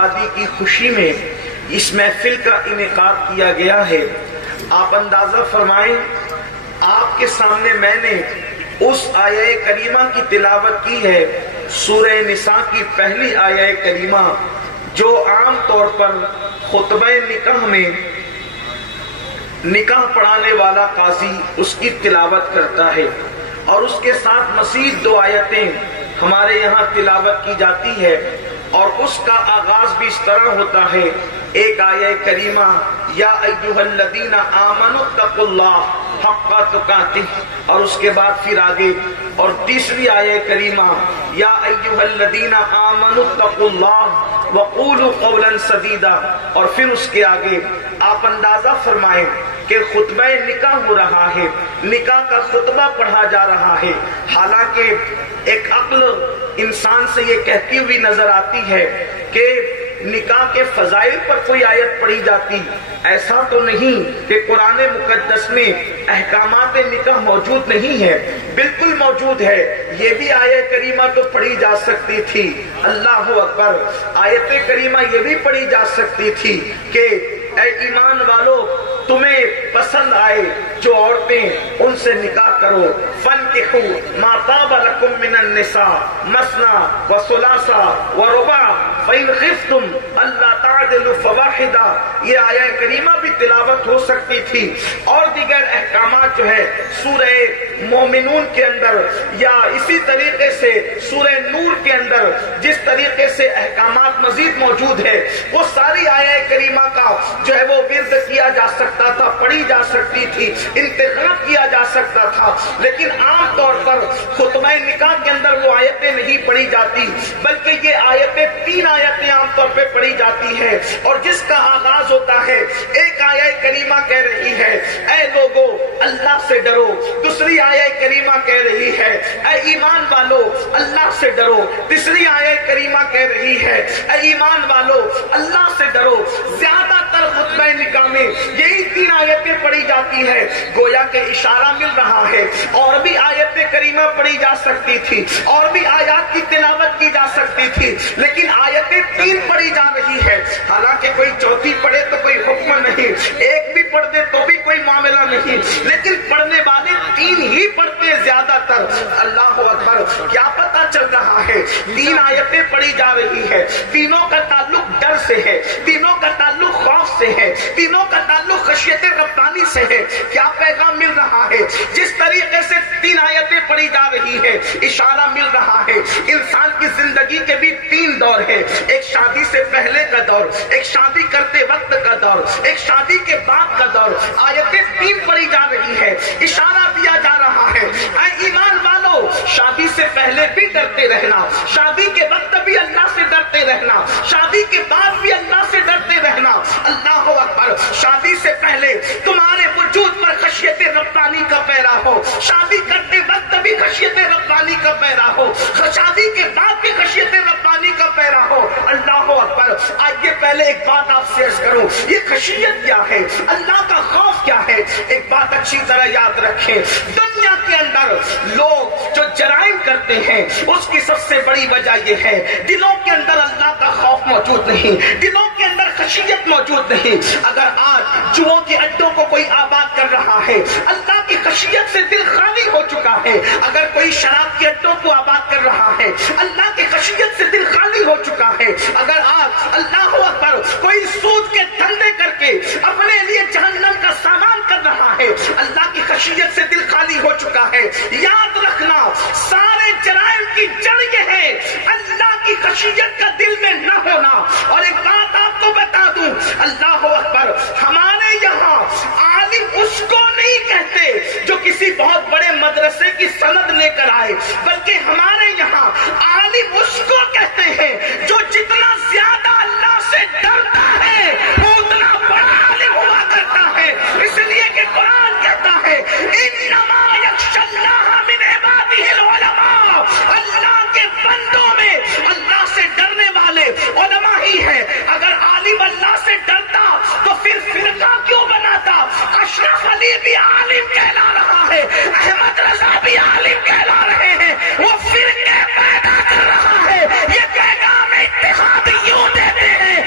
آبادی کی خوشی میں اس محفل کا انعقاد کیا گیا ہے۔ آپ اندازہ فرمائیں، آپ کے سامنے میں نے اس آیہ کریمہ کی تلاوت کی ہے، سورہ نساء کی پہلی آیہ کریمہ، جو عام طور پر خطبہ نکاح میں نکاح پڑھانے والا قاضی اس کی تلاوت کرتا ہے، اور اس کے ساتھ مزید 2 آیتیں ہمارے یہاں تلاوت کی جاتی ہے، اور اس کا آغاز بھی اس طرح ہوتا ہے، ایک آیہ کریمہ یا ایھا الذین آمنوا اتقوا اللہ حق تقاتہ، اور اس کے بعد پھر آگے اور تیسری آیہ کریمہ یا ایھا الذین آمنوا اتقوا اللہ وقولوا قولا سدیدا، اور پھر اس کے آگے آپ اندازہ فرمائیں کہ خطبہ نکاح ہو رہا ہے، نکاح کا خطبہ پڑھا جا رہا ہے، حالانکہ ایک عقل انسان سے یہ کہتی ہوئی نظر آتی ہے کہ نکاح کے فضائل پر کوئی آیت پڑھی جاتی، ایسا تو نہیں کہ قرآن مقدس میں احکامات نکاح موجود نہیں ہے، بالکل موجود ہے، یہ بھی آیت کریمہ تو پڑھی جا سکتی تھی، اللہ اکبر، آیت کریمہ یہ بھی پڑھی جا سکتی تھی کہ اے ایمان والو، تمہیں پسند آئے جو عورتیں، ان سے نکاح کرو، فَانْكِحُوا مَا طَابَ لَكُم مِّنَ النِّسَاءِ مَثْنَىٰ وَثُلَاثَ وَرُبَاعَ فَإِنْ خِفْتُمْ أَلَّا تَعْدِلُوا فَوَاحِدَةً، یہ آیہ کریمہ بھی تلاوت ہو سکتی تھی، اور دیگر احکامات جو ہے سورہ مومنون کے اندر، یا اسی طریقے سے سورہ نور کے اندر جس طریقے سے احکامات مزید موجود ہے، وہ ساری آیہ کریمہ کا جو ہے وہ ورد کیا جا سکتا تھا، پڑھی جا سکتی تھی، انتخاب کیا جا سکتا تھا، لیکن عام طور پر خطبہ نکاح کے اندر وہ آیتیں نہیں پڑھی جاتی، بلکہ یہ آیتیں 3 آیتیں عام طور پہ پڑھی جاتی ہیں، اور جس کا آغاز ہوتا ہے، ایک آیہ کریمہ کہہ رہی ہے اے لوگو اللہ سے ڈرو، دوسری آیہ کریمہ کہہ رہی ہے اے ایمان والو اللہ سے ڈرو، تیسری آیہ کریمہ کہہ رہی ہے اے ایمان والو اللہ سے ڈرو۔ زیادہ تر خطبہ نکاح میں یہی 3 آیتیں پڑھی جاتی ہے، گویا کہ اشارہ مل رہا ہے اور بھی آیت کریمہ پڑھی جا سکتی تھی، اور بھی آیات کی تلاوت کی جا سکتی تھی، لیکن آیتیں 3 پڑھی جا رہی ہے، حالانکہ کوئی چوتھی پڑھے تو کوئی حکم نہیں، ایک بھی پڑھ دے تو بھی کوئی معاملہ نہیں، لیکن پڑھنے والے 3 ہی پڑھتے زیادہ تر، اللہ اکبر، کیا پتہ چل رہا ہے؟ 3 آیتیں پڑھی جا رہی ہے، تینوں کا تعلق ڈر سے ہے، تینوں کا تعلق خوف سے ہے، تینوں کا تعلق خشیت ربانی سے ہے۔ کیا پیغام مل رہا ہے؟ جس طریقے سے 3 آیتیں پڑھی جا رہی ہے، اشارہ مل رہا ہے انسان کی زندگی کے بھی 3 دور ہے، ایک شادی سے پہلے کا دور، ایک شادی کرتے وقت کا دور، ایک شادی کے بعد کا دور۔ آیتیں 3 پڑھی جا رہی ہے، اشارہ دیا جا رہا ہے اے ایمان والو، شادی سے پہلے بھی ڈرتے رہنا، شادی کے وقت بھی اللہ سے ڈرتے رہنا، شادی کے بعد بھی اللہ سے ڈرتے رہنا، اللہ اکبر۔ شادی سے پہلے تمہارے وجود پر خشیت ربانی کا پیرا ہو، شادی کرتے وقت بھی خشیت ربانی کا پیرا ہو، شادی کے بعد بھی خشیت ربانی کا پیرا ہو، اللہ اکبر۔ آئیے پہلے ایک بات آپ سے عرض کروں، یہ خشیت کیا ہے، اللہ کا خوف کیا ہے؟ ایک بات اچھی طرح یاد رکھیں، دنیا کے اندر لوگ جو جرائم کرتے ہیں اس کی سب سے بڑی وجہ یہ ہے دلوں کے اندر اللہ کا خوف موجود نہیں، دلوں کے اندر خشیت موجود نہیں۔ اگر آج جوؤں کے اڈوں کو کوئی آباد کر رہا ہے، اللہ کی خشیت سے دل خالی ہو چکا ہے، اگر کوئی شراب کے اڈوں کو آباد کر رہا ہے، اللہ کی خشیت سے دل خالی ہو چکا ہے، اگر آج اللہ اکبر کوئی سود کے دھندے کر کے اپنے لیے جہنم کا سامان کر رہا ہے، اللہ کی خشیت سے دل خالی ہو چکا ہے۔ یاد رکھنا، سارے جرائم کی جڑ یہ ہے اللہ کی خشیت کا دل میں نہ ہونا۔ اور ایک بات آپ کو بتا دوں، اللہ اکبر، ہمارے یہاں عالم اس کو نہیں کہتے جو کسی بہت بڑے مدرسے کی سند لے کر آئے، بلکہ ہمارے یہاں عالم اس کو کہتے ہیں جو جتنا زیادہ اللہ سے ڈرتا ہے وہ اتنا بڑا عالم ہوا کرتا ہے، اس لیے کہ قرآن کہتا ہے انما یخشی اللہ من عبادہ العلماء، اللہ کے بندوں میں اللہ سے ڈرنے والے علماء ہی ہیں۔ اگر عالم اللہ سے ڈرتا تو پھر فرقہ کیوں بناتا؟ اشرف علی بھی عالم کہلا رہا ہے، احمد رضا بھی عالم کہلا رہے ہیں، وہ فرقے پیدا کر رہا ہے۔ یہ پیغام اتحادیوں دیتے ہیں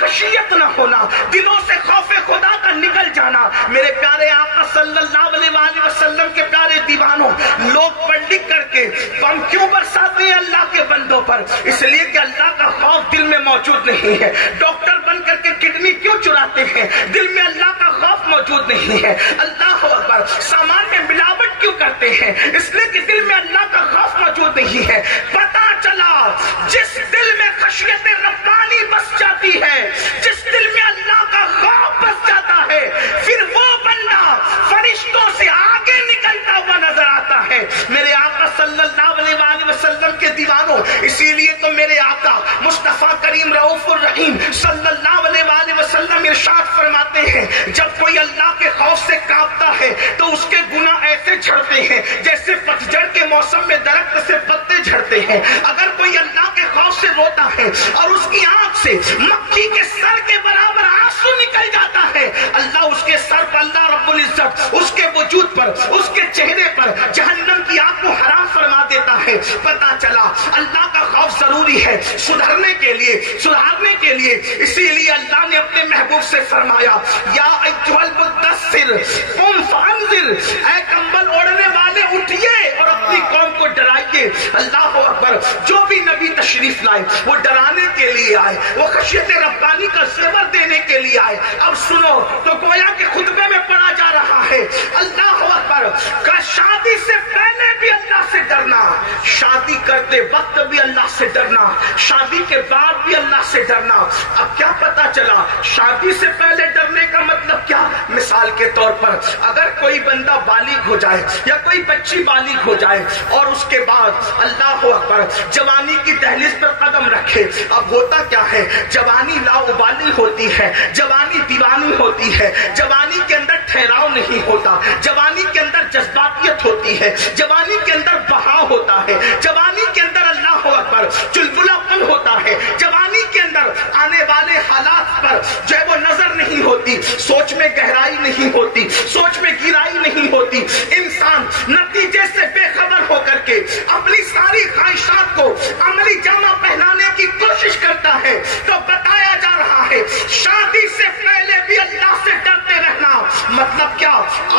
خشیت نہ ہونا، دلوں سے خوف خدا کا نکل جانا. میرے پیارے آقا صلی اللہ علیہ وآلہ وسلم کے پیارے دیوانوں، لوگ پڑھ لکھ کر کے بم کیوں برساتے ہیں اللہ کے بندوں پر؟ اس لیے کہ اللہ کا خوف دل میں موجود نہیں ہے. ڈاکٹر بن کر کے کڈنی کیوں چراتے ہیں؟ دل میں اللہ کا خوف موجود نہیں ہے. اللہ اکبر. سامان میں ملاوٹ کیوں کرتے ہیں؟ اس لیے کہ دل میں اللہ کا خوف موجود نہیں ہے. پتا چلا جس دل میں خشیت ربانی بس جاتی ہے، جس دل میں اللہ کا خوف بس جاتا ہے، پھر وہ بندہ فرشتوں سے آگے نکلتا ہوا نظر آتا ہے. میرے آقا صلی اللہ علیہ وآلہ وسلم کے دیوانوں، اسی لیے تو میرے آقا مصطفیٰ کریم رؤوف الرحیم صلی اللہ علیہ وآلہ وسلم ارشاد فرماتے ہیں، جب کوئی اللہ کے خوف سے کانپتا ہے تو اس کے گناہ ایسے جھڑتے ہیں جیسے پتجھڑ کے موسم میں درخت سے پتے جھڑتے ہیں. اگر کوئی اللہ کے خوف سے روتا ہے اور اس کی آنکھ سے مکھی کے سر کے برابر آنسو نکل جاتا ہے، اللہ اس کے سر پر، اللہ رب العزت اس کے وجود پر، اس کے چہرے پر جہنم کی آگ کو حرام فرما دیتا ہے. پتا چلا اللہ کا خوف ضروری ہے سدھرنے کے لیے، سدھارنے کے لیے. اسی لیے اللہ نے اپنے محبوب سے فرمایا، یا ایھا المدثر قم فانذر، اے کمبل اوڑھنے والے اٹھیے اور اپنی قوم کو ڈرائیے. اللہ اکبر. جو بھی نبی تشریف لائے وہ ڈرانے کے لیے آئے، وہ خشیت ربانی کا زیور دینے کے لیے آئے. اب سنو تو گویا کہ خطبے میں پڑھا جا رہا ہے، اللہ اکبر، کا شادی سے پہلے بھی اللہ سے ڈرنا، شادی کرتے وقت بھی اللہ سے ڈرنا، شادی کے بعد بھی اللہ سے ڈرنا. اب کیا پتا چلا شادی سے پہلے ڈرنے کا مطلب کیا؟ مثال کے طور پر اگر کوئی بندہ بالغ ہو جائے یا کوئی بچی بالغ ہو جائے اور اس کے بعد اللہ اکبر جوانی کی دہلیز پر قدم رکھے، اب ہوتا کیا ہے، جوانی لاابالی ہوتی ہے، جوانی دیوانی ہوتی ہے، جوانی کے اندر ٹھہراؤ نہیں ہوتا، جوانی کے اندر جذباتیت ہوتی ہے، جوانی کے اندر بہاؤ ہوتا ہے، جوانی کے اندر اللہ اکبر چلبلا پن ہوتا ہے، جوانی کے اندر آنے والے حالات پر جو ہے وہ نظر نہیں ہوتی، سوچ میں گہرائی نہیں ہوتی، سوچ میں گہرائی نہیں ہوتی. انسان نتیجے سے بے خبر ہو کر کے اپنی ساری خواہشات کو عملی جامہ پہنانے کی کوشش کرتا ہے. تو بتایا جا رہا ہے شادی سے پہلے بھی اللہ سے ڈرتے رہنا. مطلب کیا؟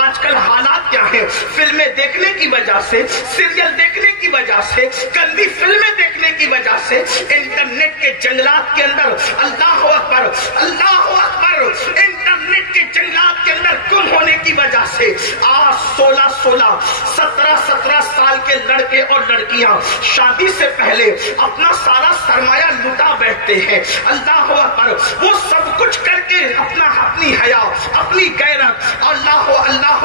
آج کل حالات کیا ہے؟ فلمیں دیکھنے کی وجہ سے، سیریل دیکھنے کی وجہ سے، گندی فلمیں دیکھنے کی وجہ سے، انٹرنیٹ کے جنگلات کے اندر اللہ اکبر، اللہ اکبر، انٹرنیٹ کے جنگلات کے اندر گم ہونے کی وجہ سے آج 16 17 سال کے لڑکے اور لڑکیاں شادی سے پہلے اپنا سارا سرمایہ لٹا بیٹھتے ہیں. اللہ اکبر. وہ سب کچھ کر کے اپنی حیا، اپنی غیرت، اللہ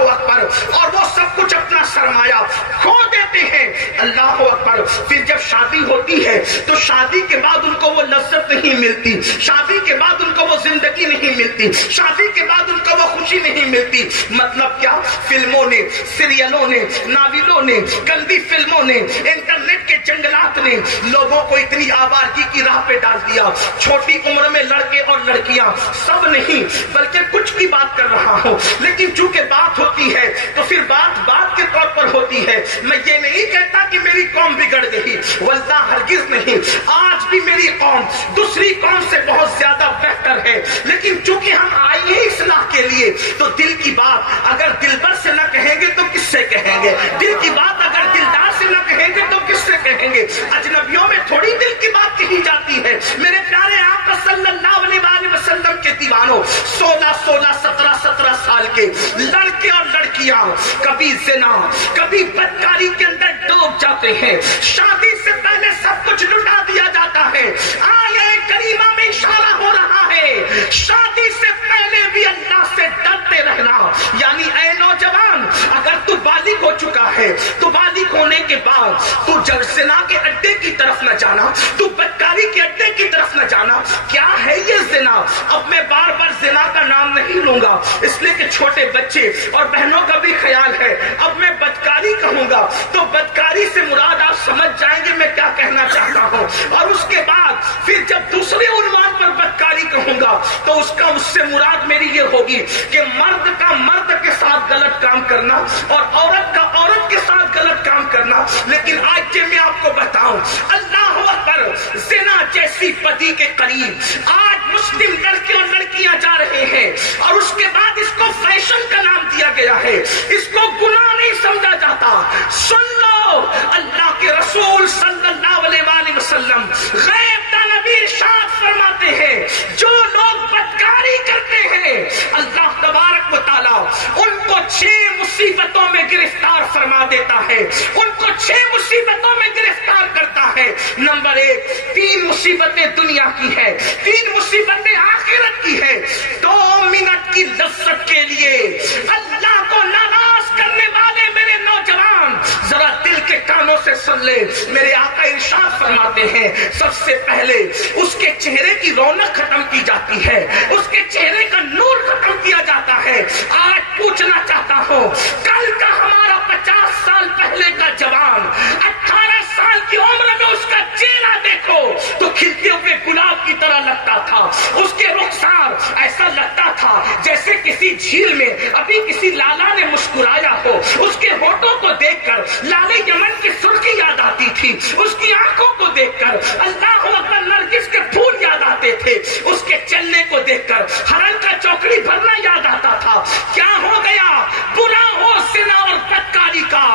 اکبر، اور وہ سب کچھ اپنا سرمایہ کھو دیتے ہیں. اللہ اکبر. پھر جب شادی ہوتی ہے تو شادی کے بعد ان کو وہ لذت نہیں ملتی، شادی کے بعد ان کو وہ زندگی نہیں ملتی، شادی کے بعد ان کو وہ خوشی نہیں ملتی. مطلب کیا؟ فلموں نے، سیریلوں نے، ناولوں نے، گندی فلموں نے، انٹرنیٹ کے جنگلات نے لوگوں کو اتنی آوارگی کی راہ پہ ڈال دیا. چھوٹی عمر میں لڑکے اور لڑکیاں، سب نہیں بلکہ کچھ کی بات کر رہا ہوں، لیکن چونکہ بات ہوتی ہے تو پھر بات کے طور پر ہوتی ہے. میں یہ نہیں کہتا کہ میری قوم بگڑ گئی، واللہ ہرگز نہیں. آج بھی میری قوم دوسری قوم سے بہت زیادہ بہتر ہے، لیکن چونکہ ہم آئے ہیں اصلاح کے لیے تو دل کی بات اگر دلبر سے نہ کہیں گے تو کس سے کہیں گے؟ دل کی بات اگر دلدار سے نہ کہیں گے تو کس سے کہیں گے؟ اجنبیوں میں تھوڑی دل کی بات کہی جاتی ہے. میرے پیارے آقا صلی اللہ علیہ وآلہ وسلم کے دیوانوں، 17 سال کے لڑکے اور لڑکیاں کبھی زنا، کبھی بدکاری کے اندر ڈوب جاتے ہیں. شادی سے پہلے سب کچھ لٹا دیا جاتا ہے. آیت کریمہ میں اشارہ ہو رہا ہے شادی سے پہلے بھی اللہ سے ڈرتے رہنا. یعنی اے نوجوان، اگر تو بالغ ہو چکا ہے تو بالغ ہونے کے بعد تو زنا کے اڈے کی طرف نہ جانا، تو بدکاری کے اڈے کی طرف نہ جانا. کیا ہے یہ زنا؟ اب میں بار بار زنا کا نام نہیں لوں گا اس لیے کہ چھوٹے بچے اور بہنوں کا بھی خیال ہے. اب میں بدکاری کہوں گا تو بدکاری سے مراد آپ سمجھ جائیں گے میں کیا کہنا چاہتا ہوں. اور اس کے بعد پھر جب دوسرے عنوان پر بدکاری کہوں گا تو اس سے مراد میری یہ ہوگی کہ مرد کا مرد کے ساتھ غلط کام کرنا اور عورت کا عورت کے ساتھ غلط کام کرنا. لیکن آج میں آپ کو بتاؤں، اللہ اکبر، زنا جیسی بدی کے قریب آج مسلم رہے ہیں، اور اس کے بعد اس کو فیشن کا نام دیا گیا ہے، اس کو گناہ نہیں سمجھا جاتا۔ سن لو، اللہ کے رسول صلی اللہ علیہ وآلہ وسلم غیب نبی ارشاد فرماتے ہیں جو لوگ بدکاری کرتے ہیں اللہ تبارک و تعالیٰ ان کو 6 مصیبتوں میں گرفتار فرما دیتا ہے، ان کو 6 مصیبتوں میں گرفتار کرتا ہے۔ نمبر 1، 3 مصیبتیں دنیا کی ہے، 3 مصیبتیں آخرت کی ہے۔ 2 منٹ کی لذت کے لیے اللہ کو ناراض کرنے والے میرے نوجوان ذرا دل کے کانوں سے سن لے، میرے آقا ارشاد فرماتے ہیں سب سے پہلے اس کے چہرے کی رونق ختم کی جاتی ہے، اس کے چہرے کا نور ختم کیا جاتا ہے۔ آج پوچھنا چاہتا ہوں، کل کا ہمارا 50 سال پہلے کا جوان 18 سال کی عمر میں اس کا چہرہ دیکھو تو کھلتے ہوئے گلاب کی طرح لگتا تھا، اس کے رخسار ایسا لگتا تھا جیسے کسی جھیل میں ابھی کسی لالا نے مسکرایا ہو، اس کے ہونٹوں کو دیکھ کر لالے یمن کی سرخی یاد آتی تھی، اس کی آنکھوں کو دیکھ کر اللہ اکبر نرگس کے پھول یاد آتے تھے، اس کے چلنے کو دیکھ کر ہرن کا چوکڑی بھرنا یاد آتا تھا۔ کیا ہو گیا؟ برا ہو زنا اور بدکاری کا،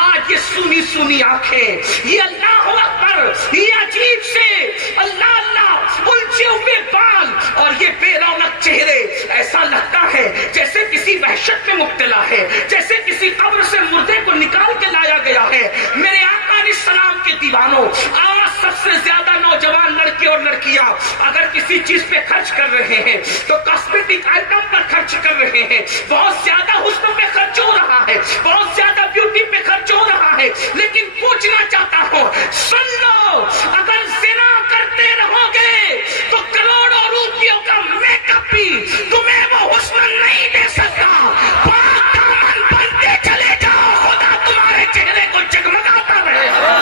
آج یہ سنی سنی آنکھیں، یہ اللہ اکبر، یہ عجیب سے اللہ اللہ الجھے ہوئے بال اور یہ بے رونق چہرے، ایسا لگتا ہے جیسے کسی وحشت میں مبتلا ہے، جیسے کسی قبر سے مردے کو نکال کے لایا گیا ہے۔ میرے آقا علیہ السلام کے دیوانوں، آج سب سے زیادہ نوجوان لڑکے اور لڑکیاں اگر کسی چیز پہ خرچ کر رہے ہیں تو کاسمیٹک آئٹم پر خرچ کر رہے ہیں، بہت زیادہ حسن پہ خرچ ہو رہا ہے، بہت زیادہ بیوٹی پہ خرچ ہو رہا ہے، لیکن پوچھنا چاہتا ہوں، سن لو، اگر زنا کرتے رہو گے تو کروڑوں روپیوں کا میک اپ بھی تمہیں وہ حسن نہیں دے سکتا۔ پاک دامن بنتے چلے جاؤ، خدا تمہارے چہرے کو جگمگاتا رہے گا۔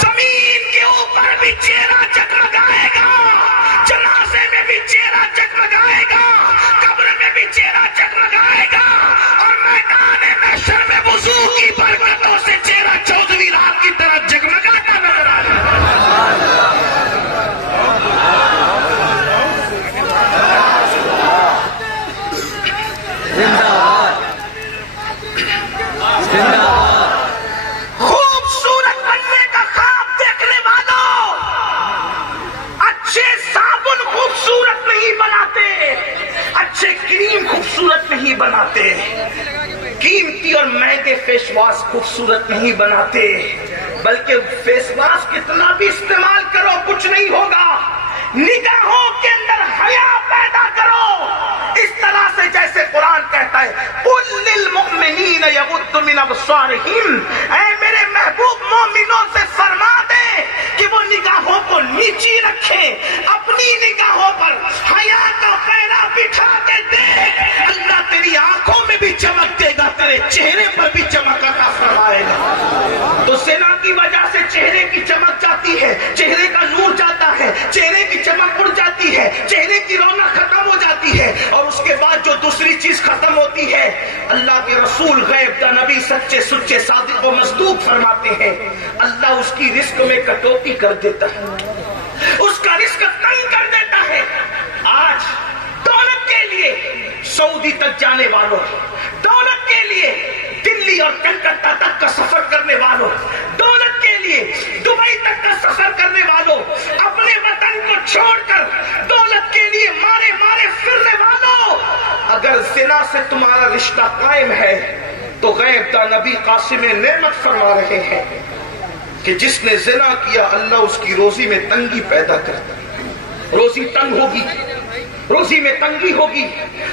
زمین کے اوپر بھی چہرہ جگمگائے گا، جنازے میں بھی چہرہ جگمگائے گا، قبر میں بھی چہرہ جگمگائے گا، اور میدان محشر میں وضو کی برکتوں سے چہرہ 14ویں رات کی طرح جگمگاتا نظر آ رہا ہے۔ خوبصورت بننے کا خواب دیکھنے والوں، اچھے صابن خوبصورت نہیں بناتے، اچھے کریم خوبصورت نہیں بناتے، قیمتی اور مہنگے فیس واش خوبصورت نہیں بناتے، بلکہ فیس واش کتنا بھی استعمال کرو کچھ نہیں ہوگا۔ نگاہوں کے اندر حیا پیدا کرو، اس طرح سے جیسے قرآن کہتا ہے قُلْ لِلْمُؤْمِنِينَ يَغُضُّ مِنْ أَبْصَارِهِمْ، اے میرے محبوب مومنوں سے فرما دے کہ وہ نگاہوں کو نیچی رکھیں، اپنی نگاہوں پر حیا کا پہنا بٹھا کے دیکھ، اللہ تیری آنکھوں میں بھی چمک دے گا، تیرے چہرے پر بھی چمک عطا فرمائے گا۔ تو زنا کی وجہ سے چہرے کی چمک جاتی ہے، چہرے کا نور جاتا ہے، چہرے کی چمک اڑ جاتی ہے، چہرے کی رونق ختم ہو جاتی ہے، اور اس کے بعد جو دوسری چیز ختم ہوتی ہے، اللہ کے رسول غیب کا نبی سچے سچے صادق و مصدوق فرماتے ہیں اللہ اس کی رزق میں کٹوتی کر دیتا ہے، اس کا رزق تنگ کر دیتا ہے۔ آج دولت کے لیے سعودی تک جانے والوں، دولت کے لیے دلی اور کلکتہ تک کا سفر کرنے والوں، دولت کے لیے دبئی تک کا سفر کرنے والوں، اپنے وطن کو چھوڑ کر دولت کے لیے مارے مارے پھرنے والوں، اگر زنا سے تمہارا رشتہ قائم ہے تو غیب دا نبی قاسم نعمت فرما رہے ہیں کہ جس نے زنا کیا اللہ اس کی روزی میں تنگی پیدا کرتا ہے، روزی تنگ ہوگی، روزی میں تنگی ہوگی۔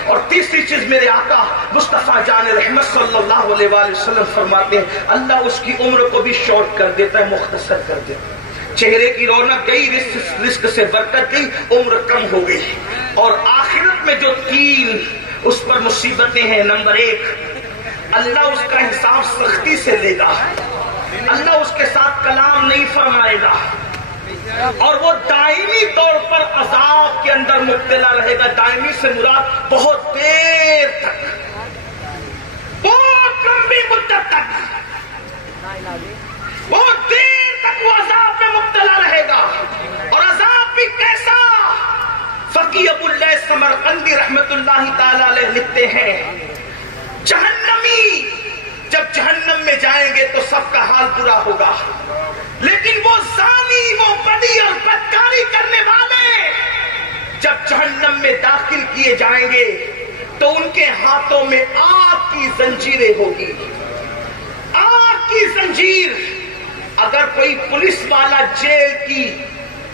اور تیسری چیز میرے آقا مصطفیٰ جان رحمت صلی اللہ علیہ وآلہ وسلم فرماتے ہیں اللہ اس کی عمر کو بھی شارٹ کر دیتا ہے، مختصر کر دیتا ہے۔ چہرے کی رونق گئی، رزق سے برکت گئی، عمر کم ہو گئی۔ اور آخرت میں جو 3 اس پر مصیبتیں ہیں، نمبر 1 اللہ اس کا حساب سختی سے لے گا، اللہ اس کے ساتھ کلام نہیں فرمائے گا، اور وہ دائمی طور پر عذاب کے اندر مبتلا رہے گا۔ دائمی سے مراد بہت دیر تک، بہت لمبی مدت تک، بہت دیر تک وہ عذاب میں مبتلا رہے گا۔ اور عذاب بھی کیسا؟ فَقِيَ سمرقندی رحمت اللہ تعالی علیہ لکھتے ہیں جہنمی جب جہنم میں جائیں گے تو سب کا حال برا ہوگا، لیکن وہ زانی، وہ بدی اور بدکاری کرنے والے جب جہنم میں داخل کیے جائیں گے تو ان کے ہاتھوں میں آگ کی زنجیریں ہوگی، آگ کی زنجیر۔ اگر کوئی پولیس والا جیل کی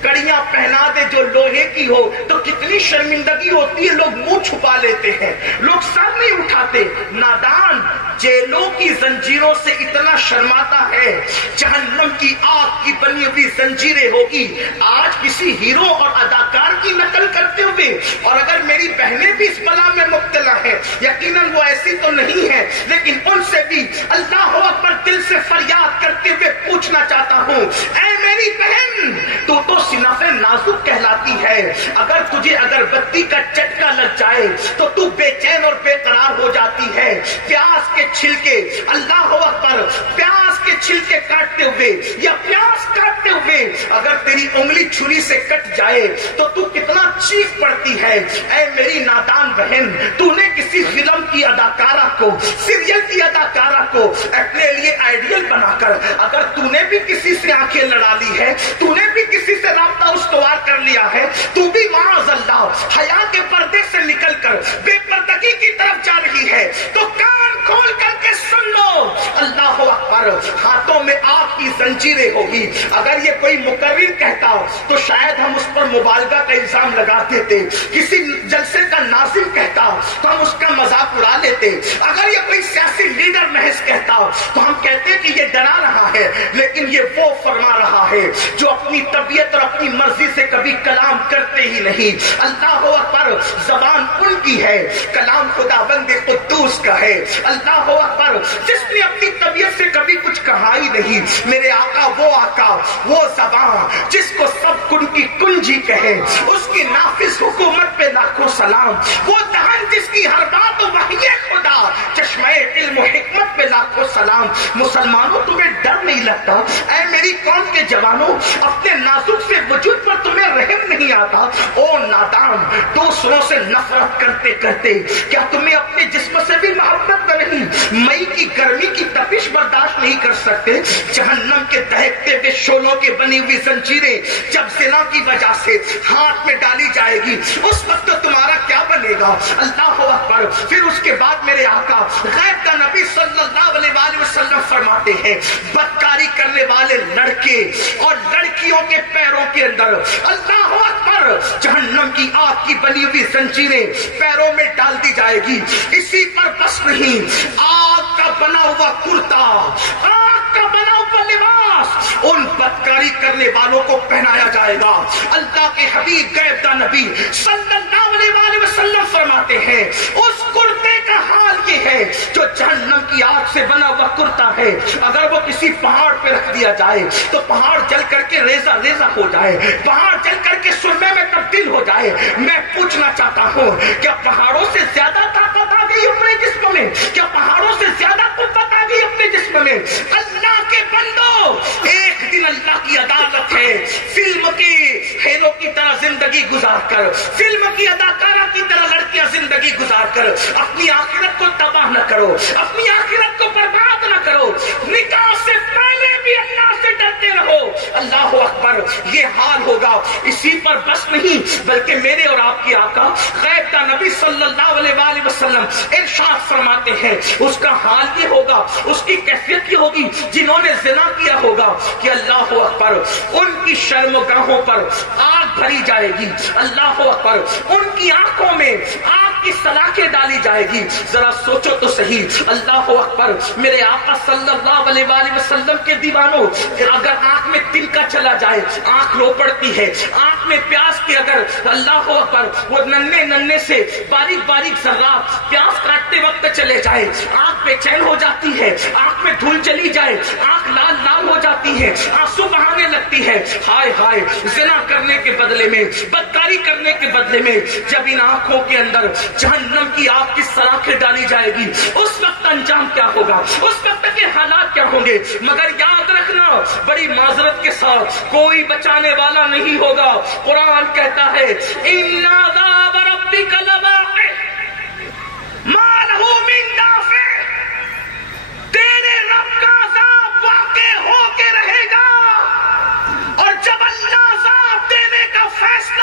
کڑیاں پہنا دے جو لوہے کی ہو تو کتنی شرمندگی ہوتی ہے، لوگ منہ چھپا لیتے ہیں، لوگ سر نہیں اٹھاتے۔ نادان جیلوں کی زنجیروں سے اتنا شرماتا ہے، جہنم کی آگ کی بنی ہوئی زنجیریں ہوگی۔ آج کسی ہیرو اور اداکار کی نقل کرتے ہوئے، اور اگر میری بہنیں بھی اس بلا میں مبتلا ہیں، یقیناً وہ ایسی تو نہیں ہے، لیکن ان سے بھی اللہ اکبر دل سے فریاد کرتے ہوئے پوچھنا چاہتا ہوں، اے میری بہن، تو صنف نازک کہلاتی ہے، اگر تجھے اگربتی کا چٹکا لگ جائے تو تو بے چین اور بے قرار ہو جاتی ہے۔ پیاز کے چھلکے، اللہ اکبر، پیاز کے چھلکے کاٹتے ہوئے یا پیاز کاٹتے ہوئے اگر تیری انگلی چھری سے کٹ جائے تو تو کتنا چیخ پڑتی ہے۔ اے میری نادان بہن، تو نے کسی فلم کی اداکارہ کو، سیریل کی اداکارہ کو اپنے لیے آئیڈیل بنا کر اگر تو نے بھی کسی سے آنکھیں لڑا لی ہے، تو نے بھی کسی سے رابطہ استوار کر لیا ہے، تو بھی معاذ اللہ حیا کے پردے سے نکل کر بے پردگی کی طرف جا رہی ہے، تو کان کھول کر کے سن لو، اللہ اکبر، ہاتھوں میں آگ کی زنجیریں ہوگی۔ اگر یہ کوئی مقرر کہتا تو شاید ہم اس پر مبالغہ کا الزام لگا دیتے، کسی جلسے کا ناظم کہتا تو ہم اس کا مذاق اڑا لیتے، اگر یہ کوئی سیاسی لیڈر محض کہتا تو ہم کہتے کہ یہ ڈرا رہا ہے، لیکن یہ وہ فرما رہا ہے جو اپنی طبیعت اور اپنی مرضی سے کبھی کلام کرتے ہی نہیں۔ اللہ اکبر، زبان ان کی ہے، کلام خداوند قدوس کا ہے۔ اللہ اکبر، جس نے اپنی طبیعت سے کبھی کچھ کہا ہی نہیں، میرے آقا، وہ زبان جس کو سب کن کی کنجی کہے، اس کی نافذ حکومت پہ لاکھوں سلام، وہ دہن جس کی ہر بات وحی خدا، چشمہ علم و حکمت پہ لاکھوں سلام۔ مسلمانوں تمہیں ڈر نہیں لگتا؟ اے میری قوم کے جوانوں، اپنے نازک سے وجود پر تمہیں رحم نہیں آتا؟ او نادان، دوسروں سے نفرت کرتے کرتے کیا تمہیں اپنے جسم سے بھی محبت نہیں؟ مئی کی گرمی کی تپش برداشت نہیں کر سکتے؟ جہنم کے دہکتے ہوئے شولوں کے بنی ہوئی زنجیریں جب زنا کی وجہ سے ہاتھ میں ڈالی جائے گی، اس وقت تمہارا کیا بنے گا؟ اللہ اکبر۔ پھر اس کے بعد میرے آقا غیب کا نبی صلی اللہ علیہ وآلہ وسلم فرماتے ہیں، بدکاری کرنے والے لڑکے اور لڑکیوں کے پیروں کے اندر اللہ اکبر جہنم کی آگ کی بنی ہوئی زنجیریں پیروں میں ڈال دی جائے گی۔ اسی پر بس نہیں، آگ کا بنا ہوا کرتا، آگ کا بنا ہوا لباس ان بدکاری کرنے والوں کو پہنایا جائے گا۔ اللہ کے حبیب غیب کا نبی صلی اللہ علیہ وآلہ وسلم فرماتے ہیں، اس کرتے کا حال یہ ہے جو جہنم کی آگ سے بنا ہوا کرتا ہے، اگر وہ کسی پہاڑ پہ رکھ دیا جائے تو پہاڑ جل کر کے ریزہ ریزہ ہو جائے، پہاڑ جل کر کے سرمے میں تبدیل ہو جائے۔ میں پوچھنا چاہتا ہوں، کیا پہاڑوں سے زیادہ طاقت آ گئی اپنے جسم میں؟ کیا پہاڑوں سے زیادہ قوت آ گئی اپنے جسم میں؟ اللہ کے بندو، ایک دن اللہ کی عدالت ہے۔ فلم کی ہیرو کی طرح زندگی گزار کر، فلم کی اداکارہ کی طرح لڑکیاں زندگی گزار کر اپنی آخرت کو تباہ نہ کرو، اپنی آخرت کو برباد نہ کرو۔ نکاح سے پہلے بھی اللہ سے ڈرتے رہو۔ اللہ اکبر، یہ حال ہوگا۔ اسی پر بس نہیں، بلکہ میرے اور آپ کی آقا غیب کا نبی صلی اللہ علیہ وآلہ وسلم ارشاد فرماتے ہیں، اس کا حال یہ ہوگا، اس کی کیفیت یہ ہوگی، جنہوں نے زنا کیا ہوگا کہ اللہ اکبر ان کی شرمگاہوں پر آگ بھری جائے گی، اللہ اکبر ان کی آنکھوں میں آگ کی سلاخیں ڈالی جائے گی۔ ذرا سوچو تو صحیح، اللہ اکبر، میرے آقا صلی اللہ علیہ وآلہ وسلم کے دیوانوں، اگر آنکھ میں تنکا چلا جائے، آنکھ رو پڑتی ہے، آنکھ میں پیاس کے اگر اللہ اکبر وہ ننھے ننھے سے باریک باریک ذرات پیاس کاٹتے وقت چلے جائے، آنکھ بے چین ہو جاتی ہے، آنکھ میں دھول چلی جائے، آنکھ لال لال ہو جاتی ہے، آنسو بہانے لگتی ہے، ہائے ہائے، زنا کرنے کے بدلے میں، بدکاری کرنے کے بدلے میں جب ان آنکھوں کے اندر جہنم کی آگ کی سلاخیں ڈالی جائے گی، اس وقت انجام کیا ہوگا، اس وقت کے حالات کیا ہوں گے؟ مگر یاد رکھنا، بڑی معذرت کے ساتھ، کوئی بچانے والا نہیں ہوگا۔ قرآن کہتا ہے، اِنَّ عَذَابَ رَبِّكَ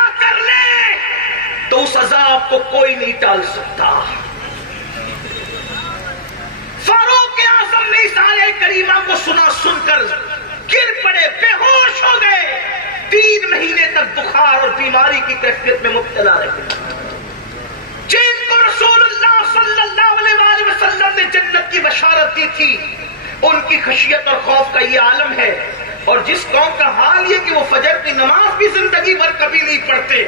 ادا کر لے تو اس عذاب کو کوئی نہیں ٹال سکتا۔ فاروق اعظم نے اس آیہ کریمہ کو سن کر گر پڑے، بے ہوش ہو گئے، 3 مہینے تک بخار اور بیماری کی کیفیت میں مبتلا رہے۔ جن کو رسول اللہ صلی اللہ علیہ وآلہ وسلم نے جنت کی بشارت دی تھی، ان کی خشیت اور خوف کا یہ عالم ہے، اور جس قوم کا حال یہ کہ وہ فجر کی نماز بھی زندگی بھر کبھی نہیں پڑھتے،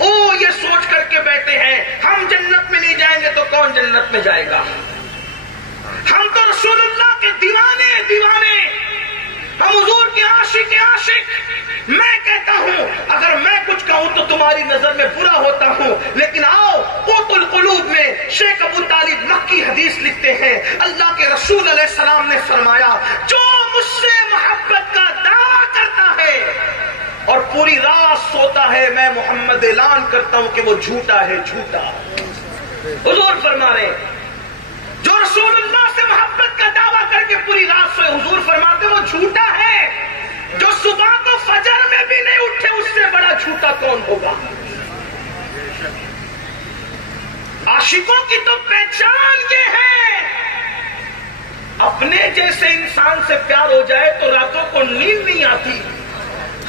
وہ یہ سوچ کر کے بیٹھے ہیں ہم جنت میں نہیں جائیں گے تو کون جنت میں جائے گا؟ ہم تو رسول اللہ کے دیوانے، ہم حضور کے عاشق۔ میں کہتا ہوں اگر میں کچھ کہوں تو تمہاری نظر میں برا ہوتا ہوں، لیکن آؤ قوت القلوب میں شیخ ابو طالب مکی حدیث لکھتے ہیں، اللہ کے رسول علیہ السلام نے فرمایا جو مجھ سے محبت کا دعویٰ کرتا ہے اور پوری رات سوتا ہے، میں محمد اعلان کرتا ہوں کہ وہ جھوٹا ہے، جھوٹا۔ حضور فرما رہے جو رسول اللہ سے محبت کا دعویٰ کر کے پوری رات سوئے، حضور فرماتے وہ جھوٹا ہے۔ جو صبح کو فجر میں بھی نہیں اٹھے اس سے بڑا جھوٹا کون ہوگا؟ عاشقوں کی تو پہچان یہ ہے، اپنے جیسے انسان سے پیار ہو جائے تو راتوں کو نیند نہیں آتی۔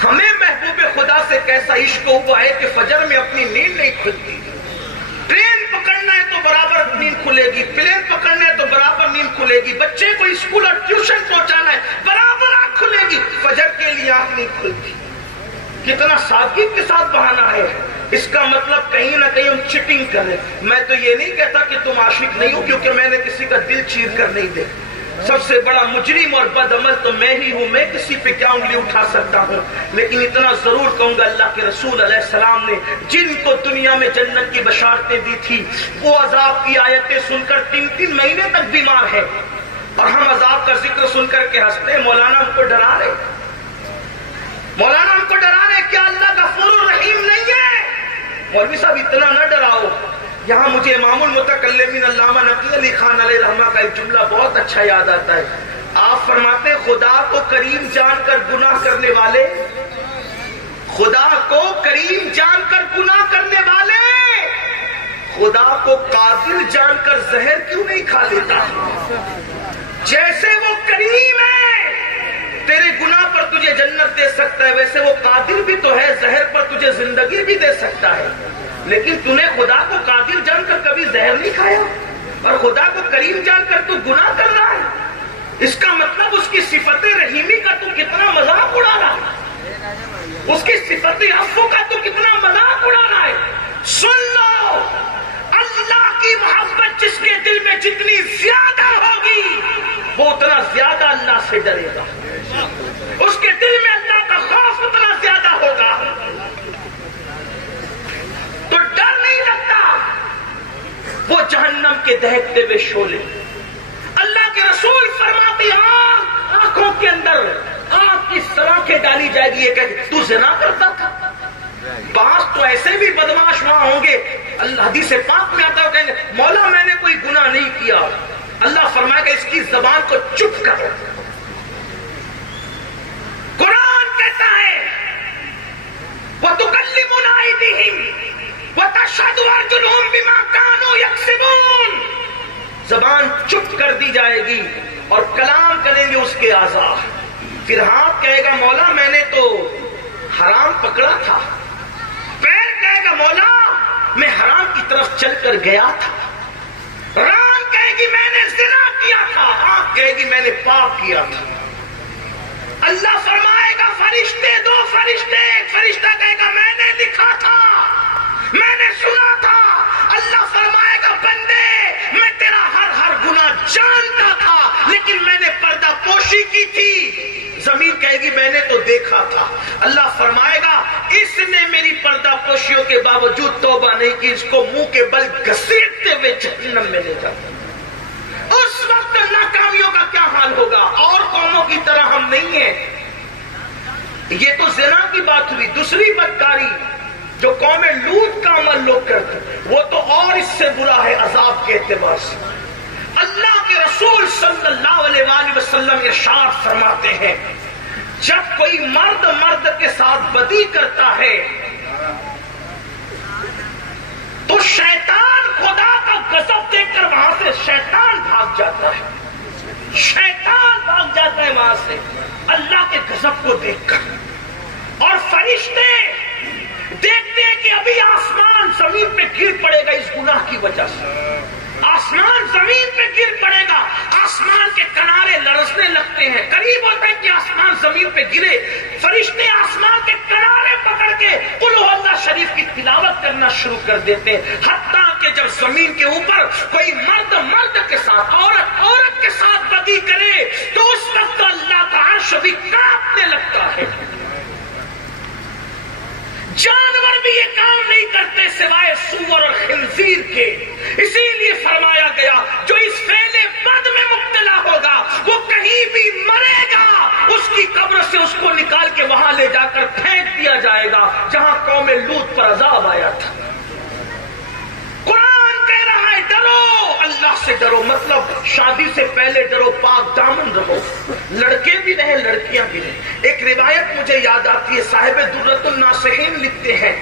ہمیں محبوب خدا سے کیسا عشق ہوا ہے کہ فجر میں اپنی نیند نہیں کھلتی۔ ٹرین پکڑنا ہے تو برابر نیند کھلے گی، پلین پکڑنا ہے تو برابر نیند کھلے گی، بچے کو اسکول اور ٹیوشن پہنچانا ہے برابر آنکھ کھلے گی، فجر کے لیے آنکھ نہیں کھلتی۔ کتنا سادگی کے ساتھ بہانا ہے، اس کا مطلب کہیں نہ کہیں ہم چیٹنگ کریں۔ میں تو یہ نہیں کہتا کہ تم عاشق نہیں ہو، کیونکہ میں نے کسی کا دل چیر کر نہیں دے۔ سب سے بڑا مجرم اور بد عمل تو میں ہی ہوں، میں کسی پہ کیا انگلی اٹھا سکتا ہوں، لیکن اتنا ضرور کہوں گا اللہ کے رسول علیہ السلام نے جن کو دنیا میں جنت کی بشارتیں دی تھی، وہ عذاب کی آیتیں سن کر 3 مہینے تک بیمار ہے، اور ہم عذاب کا ذکر سن کر کے ہنستے ہیں۔ مولانا ہم کو ڈرا رہے، مولانا ہم کو ڈرا رہے، کیا اللہ غفور الرحیم نہیں ہے؟ مولوی صاحب اتنا نہ ڈراؤ۔ یہاں مجھے امام المتکلمین علامہ نقی علی خان علیہ رحمہ کا ایک جملہ بہت اچھا یاد آتا ہے۔ آپ فرماتے خدا کو کریم جان کر گناہ کرنے والے، خدا کو کریم جان کر گناہ کرنے والے خدا کو قادر جان کر زہر کیوں نہیں کھا لیتا؟ جیسے وہ کریم ہے تیرے گناہ پر تجھے جنت دے سکتا ہے، ویسے وہ قادر بھی تو ہے، زہر پر تجھے زندگی بھی دے سکتا ہے، لیکن تو نے خدا کو قادر جان کر کبھی زہر نہیں کھایا اور خدا کو کریم جان کر تو گناہ کر رہا ہے۔ اس کا مطلب اس کی صفت رحیمی کا تو کتنا مذاق اڑا رہا ہے، اس کی صفت عفو کا تو کتنا مذاق اڑا رہا ہے۔ سن لو، اللہ کی محبت جس کے دل میں جتنی زیادہ ہوگی وہ اتنا زیادہ اللہ سے ڈرے گا، اس کے دل میں اللہ کا خوف اتنا زیادہ ہوگا، تو ڈر نہیں لگتا۔ وہ جہنم کے دہکتے ہوئے شعلے، اللہ کے رسول فرماتے آنکھوں کے اندر آنکھ کی سلاخیں ڈالی جائے گی، یہ کہ تو زنا کرتا تھا۔ بعض تو ایسے بھی بدماش وہاں ہوں گے، اللہ حدیث پاک میں آتا ہے کہیں گے مولا میں نے کوئی گناہ نہیں کیا، اللہ فرمائے گا اس کی زبان کو چپ کرو۔ قرآن کہتا ہے وَتُكَلِّمُنَا أَيْدِيهِمْ وَتَشْهَدُ أَرْجُلُهُمْ بِمَا كَانُوا يَكْسِبُونَ، زبان چپ کر دی جائے گی اور کلام کریں گے اس کے اعضاء۔ پھر ہاتھ کہے گا مولا میں نے تو حرام پکڑا تھا، پیر کہے گا مولا میں حرام کی طرف چل کر گیا تھا، ران کہے گی میں نے زنا کیا تھا، آنکھ کہے گی میں نے پاپ کیا تھا۔ اللہ فرمائے گا فرشتے، 2 فرشتے، ایک فرشتہ کہے گا میں نے لکھا تھا، میں نے سنا تھا، اللہ فرمائے گا بندے میں تیرا ہر گناہ جانتا تھا لیکن میں نے پردہ پوشی کی تھی۔ زمین کہے گی میں نے تو دیکھا تھا، اللہ فرمائے گا اس نے میری پردہ پوشیوں کے باوجود توبہ نہیں کی، اس کو منہ کے بل گھسیٹتے ہوئے جہنم میں لے جاتا۔ اس وقت ناکامیوں کا کیا حال ہوگا؟ اور قوموں کی طرح ہم نہیں ہیں۔ یہ تو زنا کی بات ہوئی، دوسری بدکاری جو قوم لوط کا عمل لوگ کرتے وہ تو اور اس سے برا ہے عذاب کے اعتبار سے۔ اللہ کے رسول صلی اللہ علیہ وآلہ وسلم ارشاد فرماتے ہیں جب کوئی مرد کے ساتھ بدی کرتا ہے شیطان بھاگ جاتا ہے وہاں سے اللہ کے غضب کو دیکھ کر، اور فرشتے دیکھتے ہیں کہ ابھی آسمان زمین پہ گر پڑے گا اس گناہ کی وجہ سے، آسمان زمین پہ گر پڑے گا، آسمان کے کنارے لرزنے لگتے ہیں، قریب ہوتا ہے کہ آسمان زمین پہ گرے، فرشتے آسمان کے کنارے پکڑ کے قل ہو اللہ شریف کی تلاوت کرنا شروع کر دیتے ہیں، حتیٰ کہ جب زمین کے اوپر کوئی مرد کے ساتھ، عورت کے ساتھ بدی کرے تو اس وقت اللہ کا عرش بھی کانپنے لگتا ہے۔ جانور بھی یہ کام نہیں کرتے سوائے سور اور خنزیر کے، اسی لیے فرمایا گیا جو اس فعل بد میں مبتلا ہوگا وہ کہیں بھی مرے گا، اس کی قبر سے اس کو نکال کے وہاں لے جا کر پھینک دیا جائے گا جہاں قوم لوط پر عذاب آیا تھا۔ قرآن کہہ رہا ہے ڈرو، اللہ سے ڈرو، مطلب شادی سے پہلے ڈرو، پاک دامن رہو، لڑکے بھی رہے لڑکیاں بھی رہے۔ ایک روایت مجھے یاد آتی ہے، صاحب درۃ الناصحین لکھتے ہیں،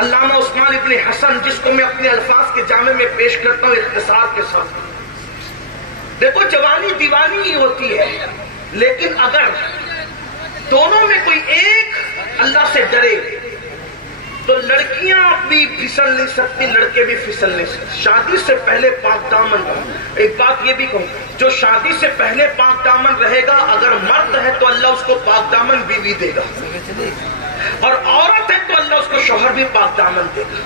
علامہ عثمان ابن حسن، جس کو میں اپنے الفاظ کے جامع میں پیش کرتا ہوں اختصار کے ساتھ۔ دیکھو جوانی دیوانی ہی ہوتی ہے، لیکن اگر دونوں میں کوئی ایک اللہ سے ڈرے تو لڑکیاں بھی پھسل نہیں سکتی، لڑکے بھی پھسل نہیں سکتے۔ شادی سے پہلے پاک دامن رہو۔ ایک بات یہ بھی کہوں، جو شادی سے پہلے پاک دامن رہے گا اگر مرد ہے تو اللہ اس کو پاک دامن بیوی دے گا، اور عورت ہے تو اللہ اس کو شوہر بھی پاک دامن دے گا۔